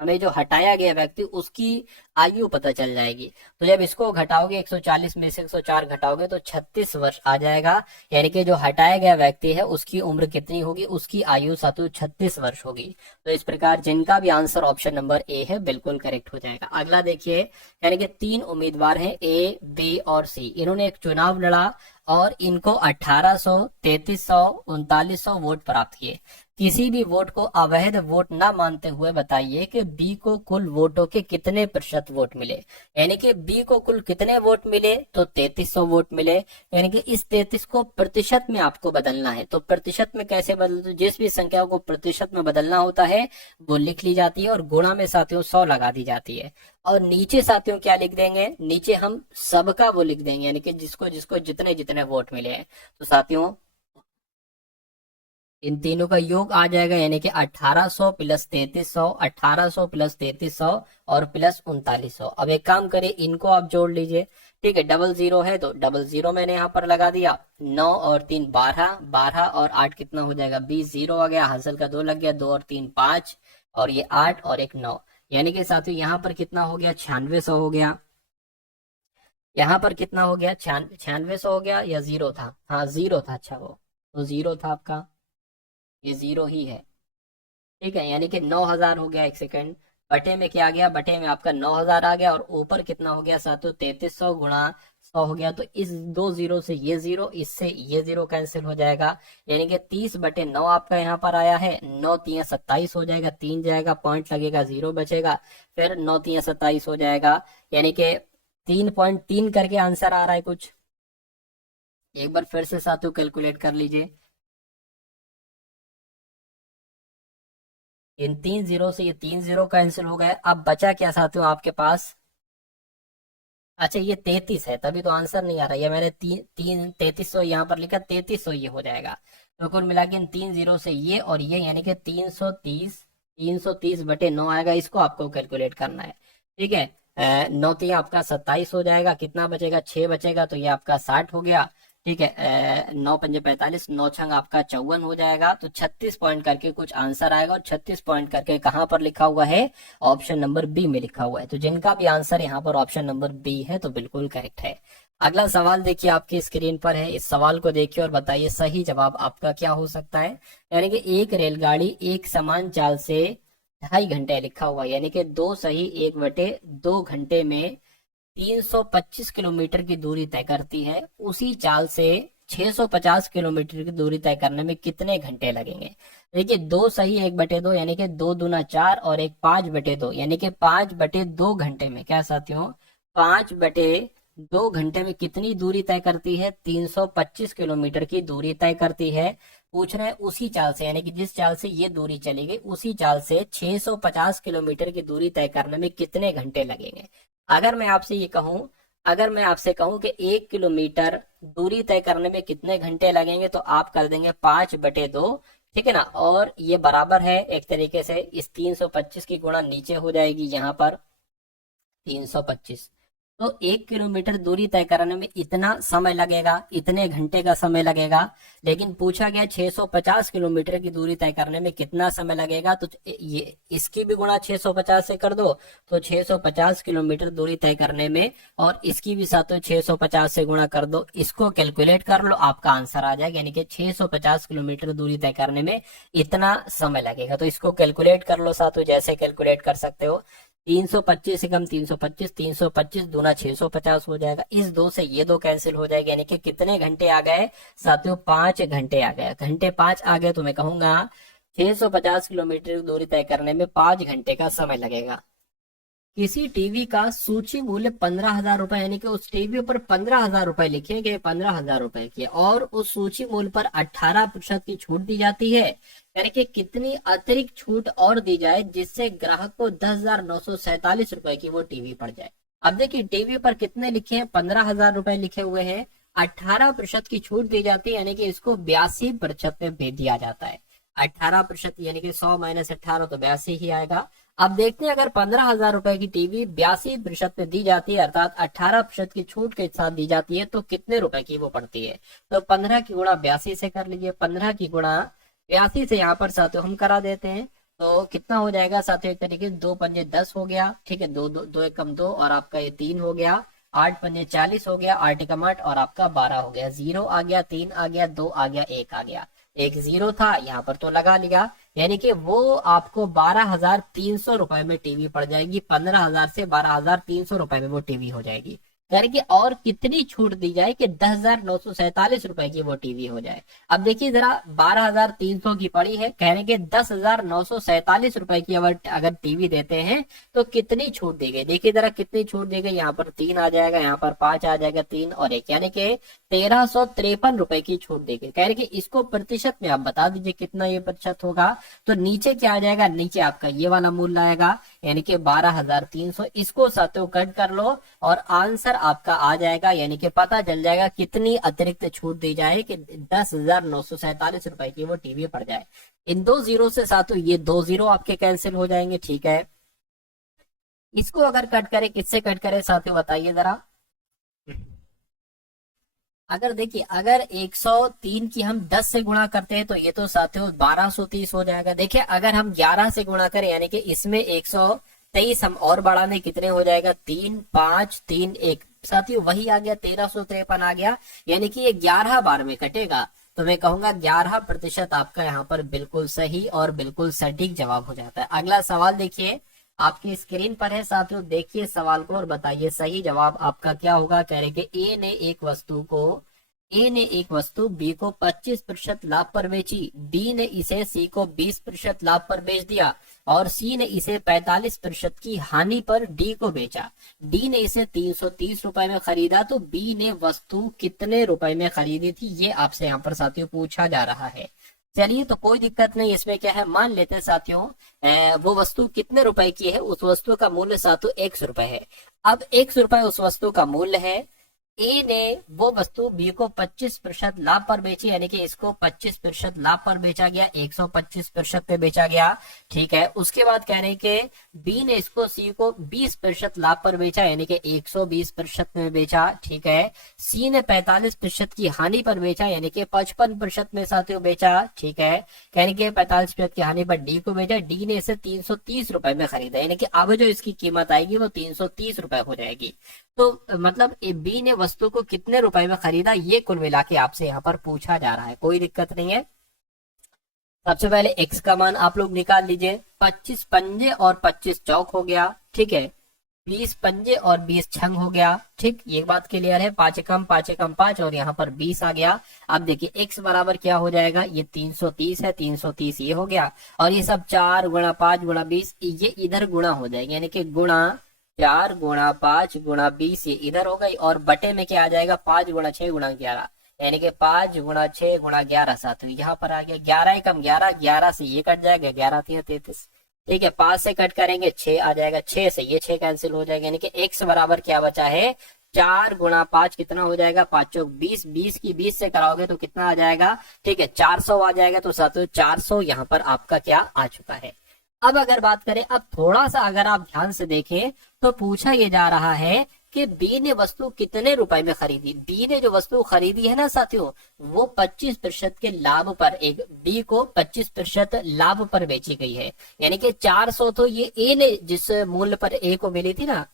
हमें जो हटाया गया व्यक्ति उसकी आयु पता चल जाएगी। तो जब इसको घटाओगे 140 में से 104 घटाओगे तो 36 वर्ष आ जाएगा, यानी कि जो हटाया गया व्यक्ति है उसकी उम्र कितनी होगी? उसकी आयु साथियों 36 वर्ष होगी। तो इस प्रकार जिनका भी आंसर ऑप्शन नंबर ए है बिल्कुल करेक्ट हो जाएगा। अगला देखिए, यानी कि 3 उम्मीदवार हैं ए, बी और सी, इन्होंने एक चुनाव लड़ा और इनको 1800, 3300, 3900 वोट प्राप्त किए। किसी भी वोट को अवैध वोट न मानते हुए बताइए कि बी को कुल वोटों के कितने प्रतिशत वोट मिले। यानी कि बी को कुल कितने वोट मिले? तो 3300 वोट मिले। यानी कि इस 33 को प्रतिशत में आपको बदलना है। तो प्रतिशत में कैसे बदलते? जिस भी संख्या को प्रतिशत में बदलना होता है वो लिख ली जाती है और गुणा में साथियों 100 लगा दी जाती है। और नीचे साथियों क्या लिख देंगे? नीचे हम सबका वो लिख देंगे, यानी कि जिसको जिसको जितने जितने वोट मिले हैं। तो साथियों इन तीनों का योग आ जाएगा, यानी कि 1800 प्लस 3300, 1800 प्लस 3300 और प्लस 3900। अब एक काम करें, इनको आप जोड़ लीजिए। ठीक है, डबल जीरो है तो डबल जीरो मैंने यहाँ पर लगा दिया। 9 और 3 12, 12 और 8 कितना हो जाएगा? 20, 0 आ गया, हासिल का 2 लग गया, 2 और 3 5 और ये 8 और एक 9, यानी कि साथियों यहाँ पर कितना हो गया? 9600 हो गया। यहाँ पर कितना हो गया? 9600 हो गया या जीरो था? हाँ जीरो था। अच्छा वो तो जीरो था आपका, ये जीरो ही है। ठीक है, यानी कि 9000 हो गया। एक सेकंड, बटे में क्या आ गया? बटे में आपका 9000 आ गया और ऊपर कितना हो गया साथियों? 3300 गुणा 100 हो गया। तो इस 2 जीरो से ये जीरो, इससे ये जीरो कैंसिल हो जाएगा, यानी कि 30/9 आपका यहाँ पर आया है। 9 3 27 हो जाएगा, 3 जाएगा, पॉइंट लगेगा, 0 बचेगा, फिर 9 3 27 हो जाएगा, यानी कि 3.3 करके आंसर आ रहा है कुछ। एक बार फिर से साथियों कैलकुलेट कर लीजिए। इन 3 जीरो से ये 3 जीरो कैंसिल हो गए। अब बचा क्या साथियों आपके पास? अच्छा ये 33 है, तभी तो आंसर नहीं आ रहा। ये मैंने 3300 यहाँ पर लिखा, 3300 ये हो जाएगा। तो कुल मिला के इन 3 जीरो से ये और ये, यानी कि 330/9 आएगा। इसको आपको कैलकुलेट करना है। ठीक है, 9 3 आपका 27 हो जाएगा, कितना बचेगा? 6 बचेगा, तो ये आपका 60 हो गया। ठीक है, 9 पंजे 45, 9 छंग आपका 54 हो जाएगा। तो 36 पॉइंट करके कुछ आंसर आएगा और 36 पॉइंट करके कहाँ पर लिखा हुआ है? ऑप्शन नंबर बी में लिखा हुआ है। तो जिनका भी आंसर यहाँ पर ऑप्शन नंबर बी है तो बिल्कुल करेक्ट है। अगला सवाल देखिए आपकी स्क्रीन पर है, इस सवाल को देखिए और बताइए सही जवाब आपका क्या हो सकता है। यानी कि एक रेलगाड़ी एक समान चाल से 2.5 घंटे लिखा हुआ है, यानी कि 2 सही 1/2 घंटे में 325 किलोमीटर की दूरी तय करती है। उसी चाल से 650 किलोमीटर की दूरी तय करने में कितने घंटे लगेंगे? देखिए 2 सही 1/2, यानी कि 2 दूना 4 और एक 5/2, यानी कि 5/2 घंटे में क्या साथियों? 5/2 घंटे में कितनी दूरी तय करती है? 325 किलोमीटर की दूरी तय करती है। पूछ रहे हैं उसी चाल से, यानी कि जिस चाल से ये दूरी चलेगी उसी चाल से 650 किलोमीटर की दूरी तय करने में कितने घंटे लगेंगे? अगर मैं आपसे ये कहूं, अगर मैं आपसे कहूं कि 1 किलोमीटर दूरी तय करने में कितने घंटे लगेंगे, तो आप कर देंगे 5/2। ठीक है ना, और ये बराबर है एक तरीके से इस 325 की गुणा नीचे हो जाएगी यहाँ पर 325। तो 1 किलोमीटर दूरी तय करने में इतना समय लगेगा, इतने घंटे का समय लगेगा। लेकिन पूछा गया 650 किलोमीटर की दूरी तय करने में कितना समय लगेगा, तो ये इसकी भी गुणा 650 से कर दो, तो 650 किलोमीटर दूरी तय करने में, और इसकी भी साथ 650 से गुणा कर दो, इसको कैलकुलेट कर लो, आपका आंसर आ जाएगा। यानी कि 650 किलोमीटर दूरी तय करने में इतना समय लगेगा। तो इसको कैलकुलेट कर लो साथों, जैसे कैलकुलेट कर सकते हो। 325 से कम 325, 325 दूना 650 हो जाएगा। इस 2 से ये 2 कैंसिल हो जाएगा, यानी कि कितने घंटे आ गए साथियों? 5 घंटे आ गए। घंटे 5 आ गए तो मैं कहूंगा 650 किलोमीटर की दूरी तय करने में 5 घंटे का समय लगेगा। किसी टीवी का सूची मूल्य 15,000 रुपए, यानी कि उस टीवी पर 15,000 रुपए लिखे गए, 15,000 रुपए के, और उस सूची मूल्य पर 18% की छूट दी जाती है। यानी कि कितनी अतिरिक्त छूट और दी जाए जिससे ग्राहक को 10,947 रुपए की वो टीवी पड़ जाए। अब देखिए टीवी पर कितने लिखे हैं, 15,000 रुपए लिखे हुए हैं, 18% की छूट दी जाती है, यानी कि इसको 82% में भेज दिया जाता है। 18% यानी कि 100 माइनस 18 तो 82 ही आएगा। अब देखते हैं अगर 15,000 रुपए की टीवी 82% में दी जाती है, अर्थात 18% की छूट के साथ दी जाती है, तो कितने रुपए की वो पड़ती है। तो 15 की गुणा 82 से कर लीजिए, 15 की गुणा 82 से यहाँ पर साथियों हम करा देते हैं, तो कितना हो जाएगा साथियों, एक तरीके से 2 पंजे 10 हो गया, ठीक है, दो दो, दो एक कम 2 और आपका ये 3 हो गया, 8 पंजे 40 हो गया, 8 एकम 8 और आपका 12 हो गया, 0 आ गया, 3 आ गया, 2 आ गया, 1 आ गया, एक 0 था यहाँ पर तो लगा लिया, यानी कि वो आपको 12,300 रुपए में टीवी पड़ जाएगी। 15,000 से 12,300 रुपए में वो टीवी हो जाएगी। यानी कि और कितनी छूट दी जाए कि 10,947 रुपए की वो टीवी हो जाए। अब देखिए जरा 12,300 की पड़ी है, कहने के 10,947 रुपए की अगर टीवी देते हैं तो कितनी छूट दी गई। देखिए जरा कितनी छूट दी गई, यहाँ पर 3 आ जाएगा, यहाँ पर 5 आ जाएगा, 3 और 1, यानी कि 1,353 रुपए की छूट दी गई। कह रहे कि इसको प्रतिशत में आप बता दीजिए कितना ये प्रतिशत होगा। तो नीचे क्या आ जाएगा, नीचे आपका ये वाला मूल्य आएगा, यानी कि 12,300। इसको साथियों कट कर लो और आंसर आपका आ जाएगा, यानी कि पता चल जाएगा कितनी अतिरिक्त छूट दी जाए कि 10,947 रुपए की वो टीवी पड़ जाए। इन 2 जीरो से साथियों ये 2 जीरो आपके कैंसिल हो जाएंगे, ठीक है। इसको अगर कट करें, किससे कट करें साथियों बताइए जरा। अगर देखिए अगर 103 की हम 10 से गुणा करते हैं तो ये तो साथियों 1230 हो जाएगा। देखिए अगर हम 11 से गुणा करें, यानी कि इसमें 123 हम और बढ़ाने, कितने हो जाएगा, 3 5 3 1, साथियों वही आ गया, 1353 आ गया, यानी कि ये 11 बार में कटेगा। तो मैं कहूंगा 11% आपका यहाँ पर बिल्कुल सही और बिल्कुल सटीक जवाब हो जाता है। अगला सवाल देखिए आपकी स्क्रीन पर है साथियों, देखिए सवाल को और बताइए सही जवाब आपका क्या होगा। कह रहे कि ए ने एक वस्तु बी को 25% लाभ पर बेची, बी ने इसे सी को 20% लाभ पर बेच दिया और सी ने इसे 45% की हानि पर डी को बेचा। डी ने इसे 330 रुपए में खरीदा, तो बी ने वस्तु कितने रुपए में खरीदी थी, ये आपसे यहाँ पर साथियों पूछा जा रहा है। चलिए तो कोई दिक्कत नहीं, इसमें क्या है, मान लेते हैं साथियों वो वस्तु कितने रुपए की है, उस वस्तु का मूल्य साथियों 100 रुपए है। अब 100 रुपए उस वस्तु का मूल्य है। ए ने वो वस्तु बी को 25% लाभ पर बेची, यानी कि इसको 25% लाभ पर बेचा गया, 125% पे बेचा गया, ठीक है। उसके बाद कह रहे हैं कि बी ने इसको सी को 20% लाभ पर बेचा, यानी कि 120% में बेचा, ठीक है। सी ने 45% की हानि पर बेचा, यानी कि 55% में साथियों बेचा, ठीक है। कहने के 45% की हानि पर डी को बेचा, डी ने इसे 330 रुपए में खरीदा, यानी कि अब जो इसकी कीमत आएगी वो 330 रुपए हो जाएगी। तो मतलब बी ने वस्तु को कितने रुपए में खरीदा, ये कुल मिला के आपसे यहाँ पर पूछा जा रहा है, कोई दिक्कत नहीं है। सबसे पहले एक्स का मान आप लोग निकाल लीजिए, 25 पंजे और 25 चौक हो गया, ठीक है। 20 पंजे और 20 छंग हो गया, ठीक, ये बात क्लियर है। 5 एकम 5 और यहाँ पर 20 आ गया। अब देखिए x बराबर क्या हो जाएगा, ये 330 है, 330 ये हो गया, और ये सब 4 गुणा 5 गुणा 20 ये इधर गुणा हो जाएगा, यानी कि गुणा 4 गुणा 5 गुणा 20 ये इधर हो गई, और बटे में क्या आ जाएगा, 5 गुणा 6 गुणा 11, यानी कि 5 गुणा 6 गुणा 11 साथियों यहाँ पर आ गया। 11 एकम 11, 11 से ये कट जाएगा, 11 33, ठीक है। 5 से कट करेंगे 6 आ जाएगा, 6 से ये 6 कैंसिल हो जाएगा, यानी कि x बराबर क्या बचा है, 4 गुणा 5 कितना हो जाएगा, 5 चौक 20, 20 की 20 से कराओगे तो कितना आ जाएगा, ठीक है, 400 आ जाएगा। तो साथियों 400 यहाँ पर आपका क्या आ चुका है। अब अगर बात करें, अब थोड़ा सा अगर आप ध्यान से देखें तो पूछा ये जा रहा है कि बी ने वस्तु कितने रुपए में खरीदी। बी ने जो वस्तु खरीदी है ना साथियों, वो 25% के लाभ पर, एक बी को 25% लाभ पर बेची गई है, यानी कि 400 तो ये ए ने जिस मूल्य पर ए को मिली थी ना,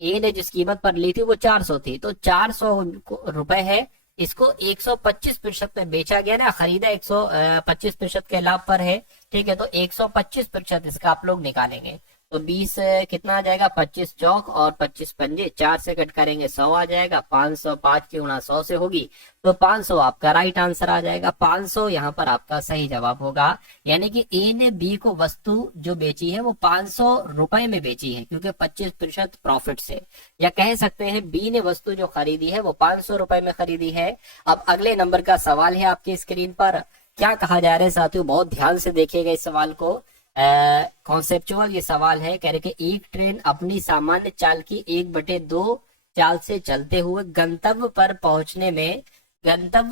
ए ने जिस कीमत पर ली थी वो 400 थी, तो 400 रुपए है, इसको 125% में बेचा गया ना, खरीदा 125% के लाभ पर है, ठीक है। तो 125% इसका आप लोग निकालेंगे, तो 20 कितना आ जाएगा, 25 चौक और 25 पंजे, 4 से कट करेंगे 100 आ जाएगा, 500, 5 की गुणा 100 से होगी, तो 500 आपका राइट आंसर आ जाएगा। 500 यहाँ पर आपका सही जवाब होगा। यानी कि ए ने बी को वस्तु जो बेची है वो 500 रुपए में बेची है, क्योंकि 25% प्रॉफिट से, या कह सकते हैं बी ने वस्तु जो खरीदी है वो 500 रुपए में खरीदी है। अब अगले नंबर का सवाल है आपकी स्क्रीन पर। क्या कहा जा रहा है साथियों, बहुत ध्यान से देखिएगा इस सवाल को। कॉन्सेप्चुअल ये सवाल है। कह रहे कि एक ट्रेन अपनी सामान्य चाल की 1/2 चाल से चलते हुए गंतव्य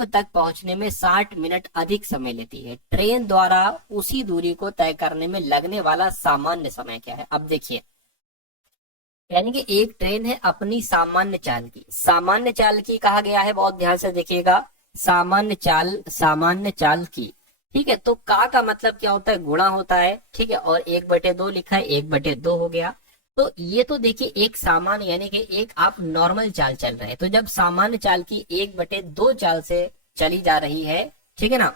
तक पहुंचने में 60 मिनट अधिक समय लेती है। ट्रेन द्वारा उसी दूरी को तय करने में लगने वाला सामान्य समय क्या है। अब देखिए, यानी कि एक ट्रेन है अपनी सामान्य चाल की कहा गया है, बहुत ध्यान से देखिएगा, सामान्य चाल की, ठीक है। तो का मतलब क्या होता है, गुणा होता है, ठीक है, और 1/2 लिखा है, 1/2 हो गया। तो ये तो देखिए एक सामान्य, यानी कि एक आप नॉर्मल चाल चल रहे हैं, तो जब सामान्य चाल की 1/2 चाल से चली जा रही है, ठीक है ना,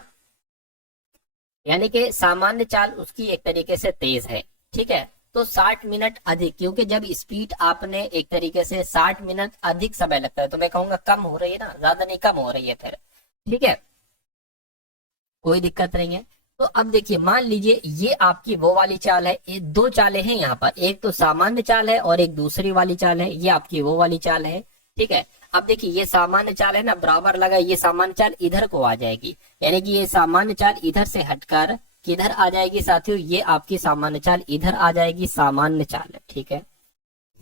यानी कि सामान्य चाल उसकी एक तरीके से तेज है, ठीक है, तो 60 मिनट अधिक, क्योंकि जब स्पीड आपने एक तरीके से 60 मिनट अधिक समय लगता है, तो मैं कहूंगा कम हो रही है ना, ज्यादा नहीं, कम हो रही है फिर, ठीक है, कोई दिक्कत नहीं है। तो अब देखिए, मान लीजिए ये आपकी वो वाली चाल है, ये दो चालें हैं यहाँ पर, एक तो सामान्य चाल है और एक दूसरी वाली चाल है, ये आपकी वो वाली चाल है, ठीक है। अब देखिए ये सामान्य चाल है ना, बराबर लगा, ये सामान्य चाल इधर को आ जाएगी, यानी कि ये सामान्य चाल इधर से हटकर किधर आ जाएगी साथियों, ये आपकी सामान्य चाल इधर आ जाएगी, सामान्य चाल, ठीक है,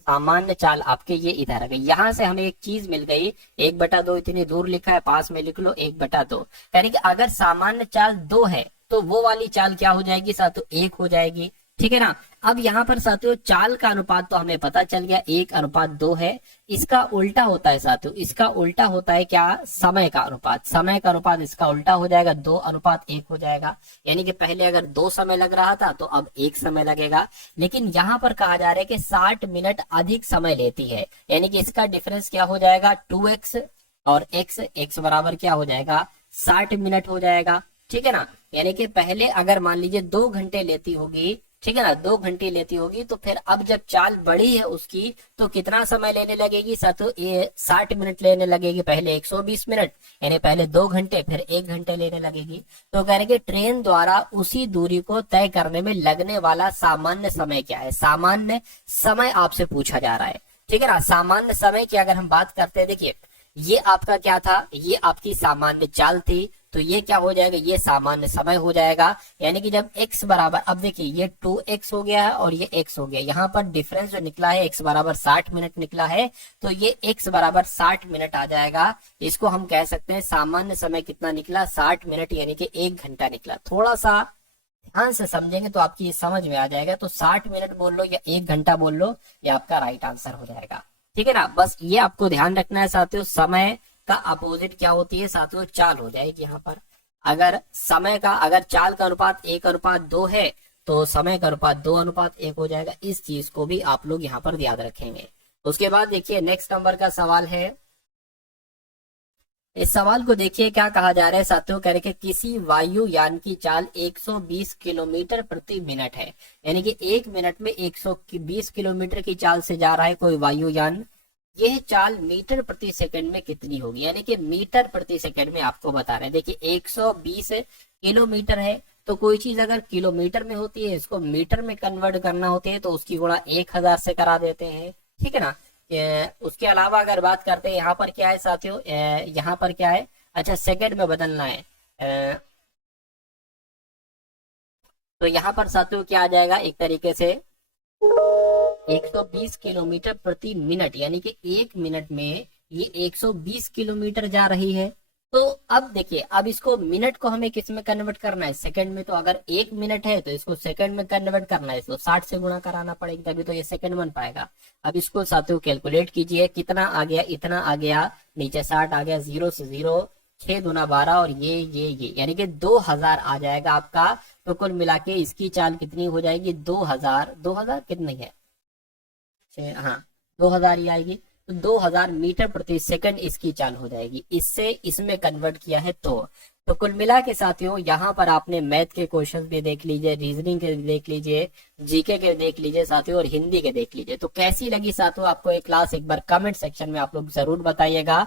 सामान्य चाल आपके ये इधर आ गई। यहां से हमें एक चीज मिल गई, 1/2 इतनी दूर लिखा है, पास में लिख लो 1/2, यानी कि अगर सामान्य चाल 2 है तो वो वाली चाल क्या हो जाएगी साथियों, 1 हो जाएगी, ठीक है ना। अब यहाँ पर साथियों चाल का अनुपात तो हमें पता चल गया, 1/2 है। इसका उल्टा होता है साथियों, इसका उल्टा होता है क्या, समय का अनुपात इसका उल्टा हो जाएगा, 2/1 हो जाएगा। यानी कि पहले अगर 2 समय लग रहा था तो अब 1 समय लगेगा। लेकिन यहाँ पर कहा जा रहा है कि 60 मिनट अधिक समय लेती है, यानी कि इसका डिफरेंस क्या हो जाएगा, 2x और x बराबर क्या हो जाएगा, 60 मिनट हो जाएगा, ठीक है ना। यानी कि पहले अगर मान लीजिए 2 घंटे लेती होगी, ठीक है ना, 2 घंटे लेती होगी, तो फिर अब जब चाल बड़ी है उसकी, तो कितना समय लेने लगेगी साथियों, ये 60 मिनट लेने लगेगी, पहले 120 मिनट, यानी पहले 2 घंटे फिर 1 घंटे लेने लगेगी। तो कह रहे कि ट्रेन द्वारा उसी दूरी को तय करने में लगने वाला सामान्य समय क्या है, सामान्य समय आपसे पूछा जा रहा है, ठीक है ना। सामान्य समय की अगर हम बात करते हैं, देखिए ये आपका क्या था, ये आपकी सामान्य चाल थी, तो ये क्या हो जाएगा, ये सामान्य समय हो जाएगा। यानी कि जब x बराबर, अब देखिए ये 2x हो गया है और ये x हो गया, यहाँ पर डिफरेंस जो निकला है x बराबर 60 मिनट निकला है, तो ये x बराबर 60 मिनट आ जाएगा। इसको हम कह सकते हैं सामान्य समय कितना निकला, 60 मिनट, यानी कि 1 घंटा निकला। थोड़ा सा ध्यान से समझेंगे तो आपकी समझ में आ जाएगा, तो 60 मिनट बोल लो या 1 घंटा बोल लो, ये आपका राइट आंसर हो जाएगा, ठीक है ना। बस ये आपको ध्यान रखना है साथियों, समय का अपोजिट क्या होती है साथियों, चाल हो जाएगी। यहाँ पर अगर चाल का अनुपात 1/2 है तो समय का अनुपात 2/1 हो जाएगा। इस चीज को भी आप लोग यहाँ पर याद रखेंगे। उसके बाद देखिए नेक्स्ट नंबर का सवाल है। इस सवाल को देखिए क्या कहा जा रहा है साथियों, कह रहे कि किसी वायुयान की चाल 120 किलोमीटर प्रति मिनट है, यानी कि 1 मिनट में 120 किलोमीटर की चाल से जा रहा है कोई वायुयान। यह चाल मीटर प्रति सेकंड में कितनी होगी, यानी कि मीटर प्रति सेकंड में आपको बता रहे हैं। देखिए 120 किलोमीटर है, तो कोई चीज अगर किलोमीटर में होती है, इसको मीटर में कन्वर्ट करना होती है, तो उसकी गुणा 1000 से करा देते हैं, ठीक है ना। उसके अलावा अगर बात करते हैं, यहाँ पर क्या है साथियों, यहाँ पर क्या है, अच्छा सेकंड में बदलना है, तो यहाँ पर साथियों क्या आ जाएगा, एक तरीके से 120 किलोमीटर प्रति मिनट, यानी कि 1 मिनट में ये 120 किलोमीटर जा रही है। तो अब देखिए, अब इसको मिनट को हमें किस में कन्वर्ट करना है, सेकंड में। तो अगर 1 मिनट है तो इसको सेकंड में कन्वर्ट करना है, इसको 60 से गुणा कराना पड़ेगा, तभी तो ये सेकंड बन पाएगा। अब इसको साथियों कैलकुलेट कीजिए, कितना आ गया, इतना आ गया, नीचे 60 आ गया, 0 से 0, 6 दूना 12, और ये यानी कि 2000 आ जाएगा आपका। तो कुल मिला के इसकी चाल कितनी हो जाएगी, 2000 कितनी है, हाँ 2000 ही आएगी। तो 2000 मीटर प्रति सेकंड इसकी चाल हो जाएगी। इससे इसमें कन्वर्ट किया है तो कुल मिला के साथियों यहाँ पर आपने मैथ के क्वेश्चंस भी देख लीजिए, रीजनिंग के देख लीजिए, जीके के देख लीजिए साथियों, और हिंदी के देख लीजिए। तो कैसी लगी साथियों आपको ये क्लास, एक बार कमेंट सेक्शन में आप लोग जरूर बताइएगा।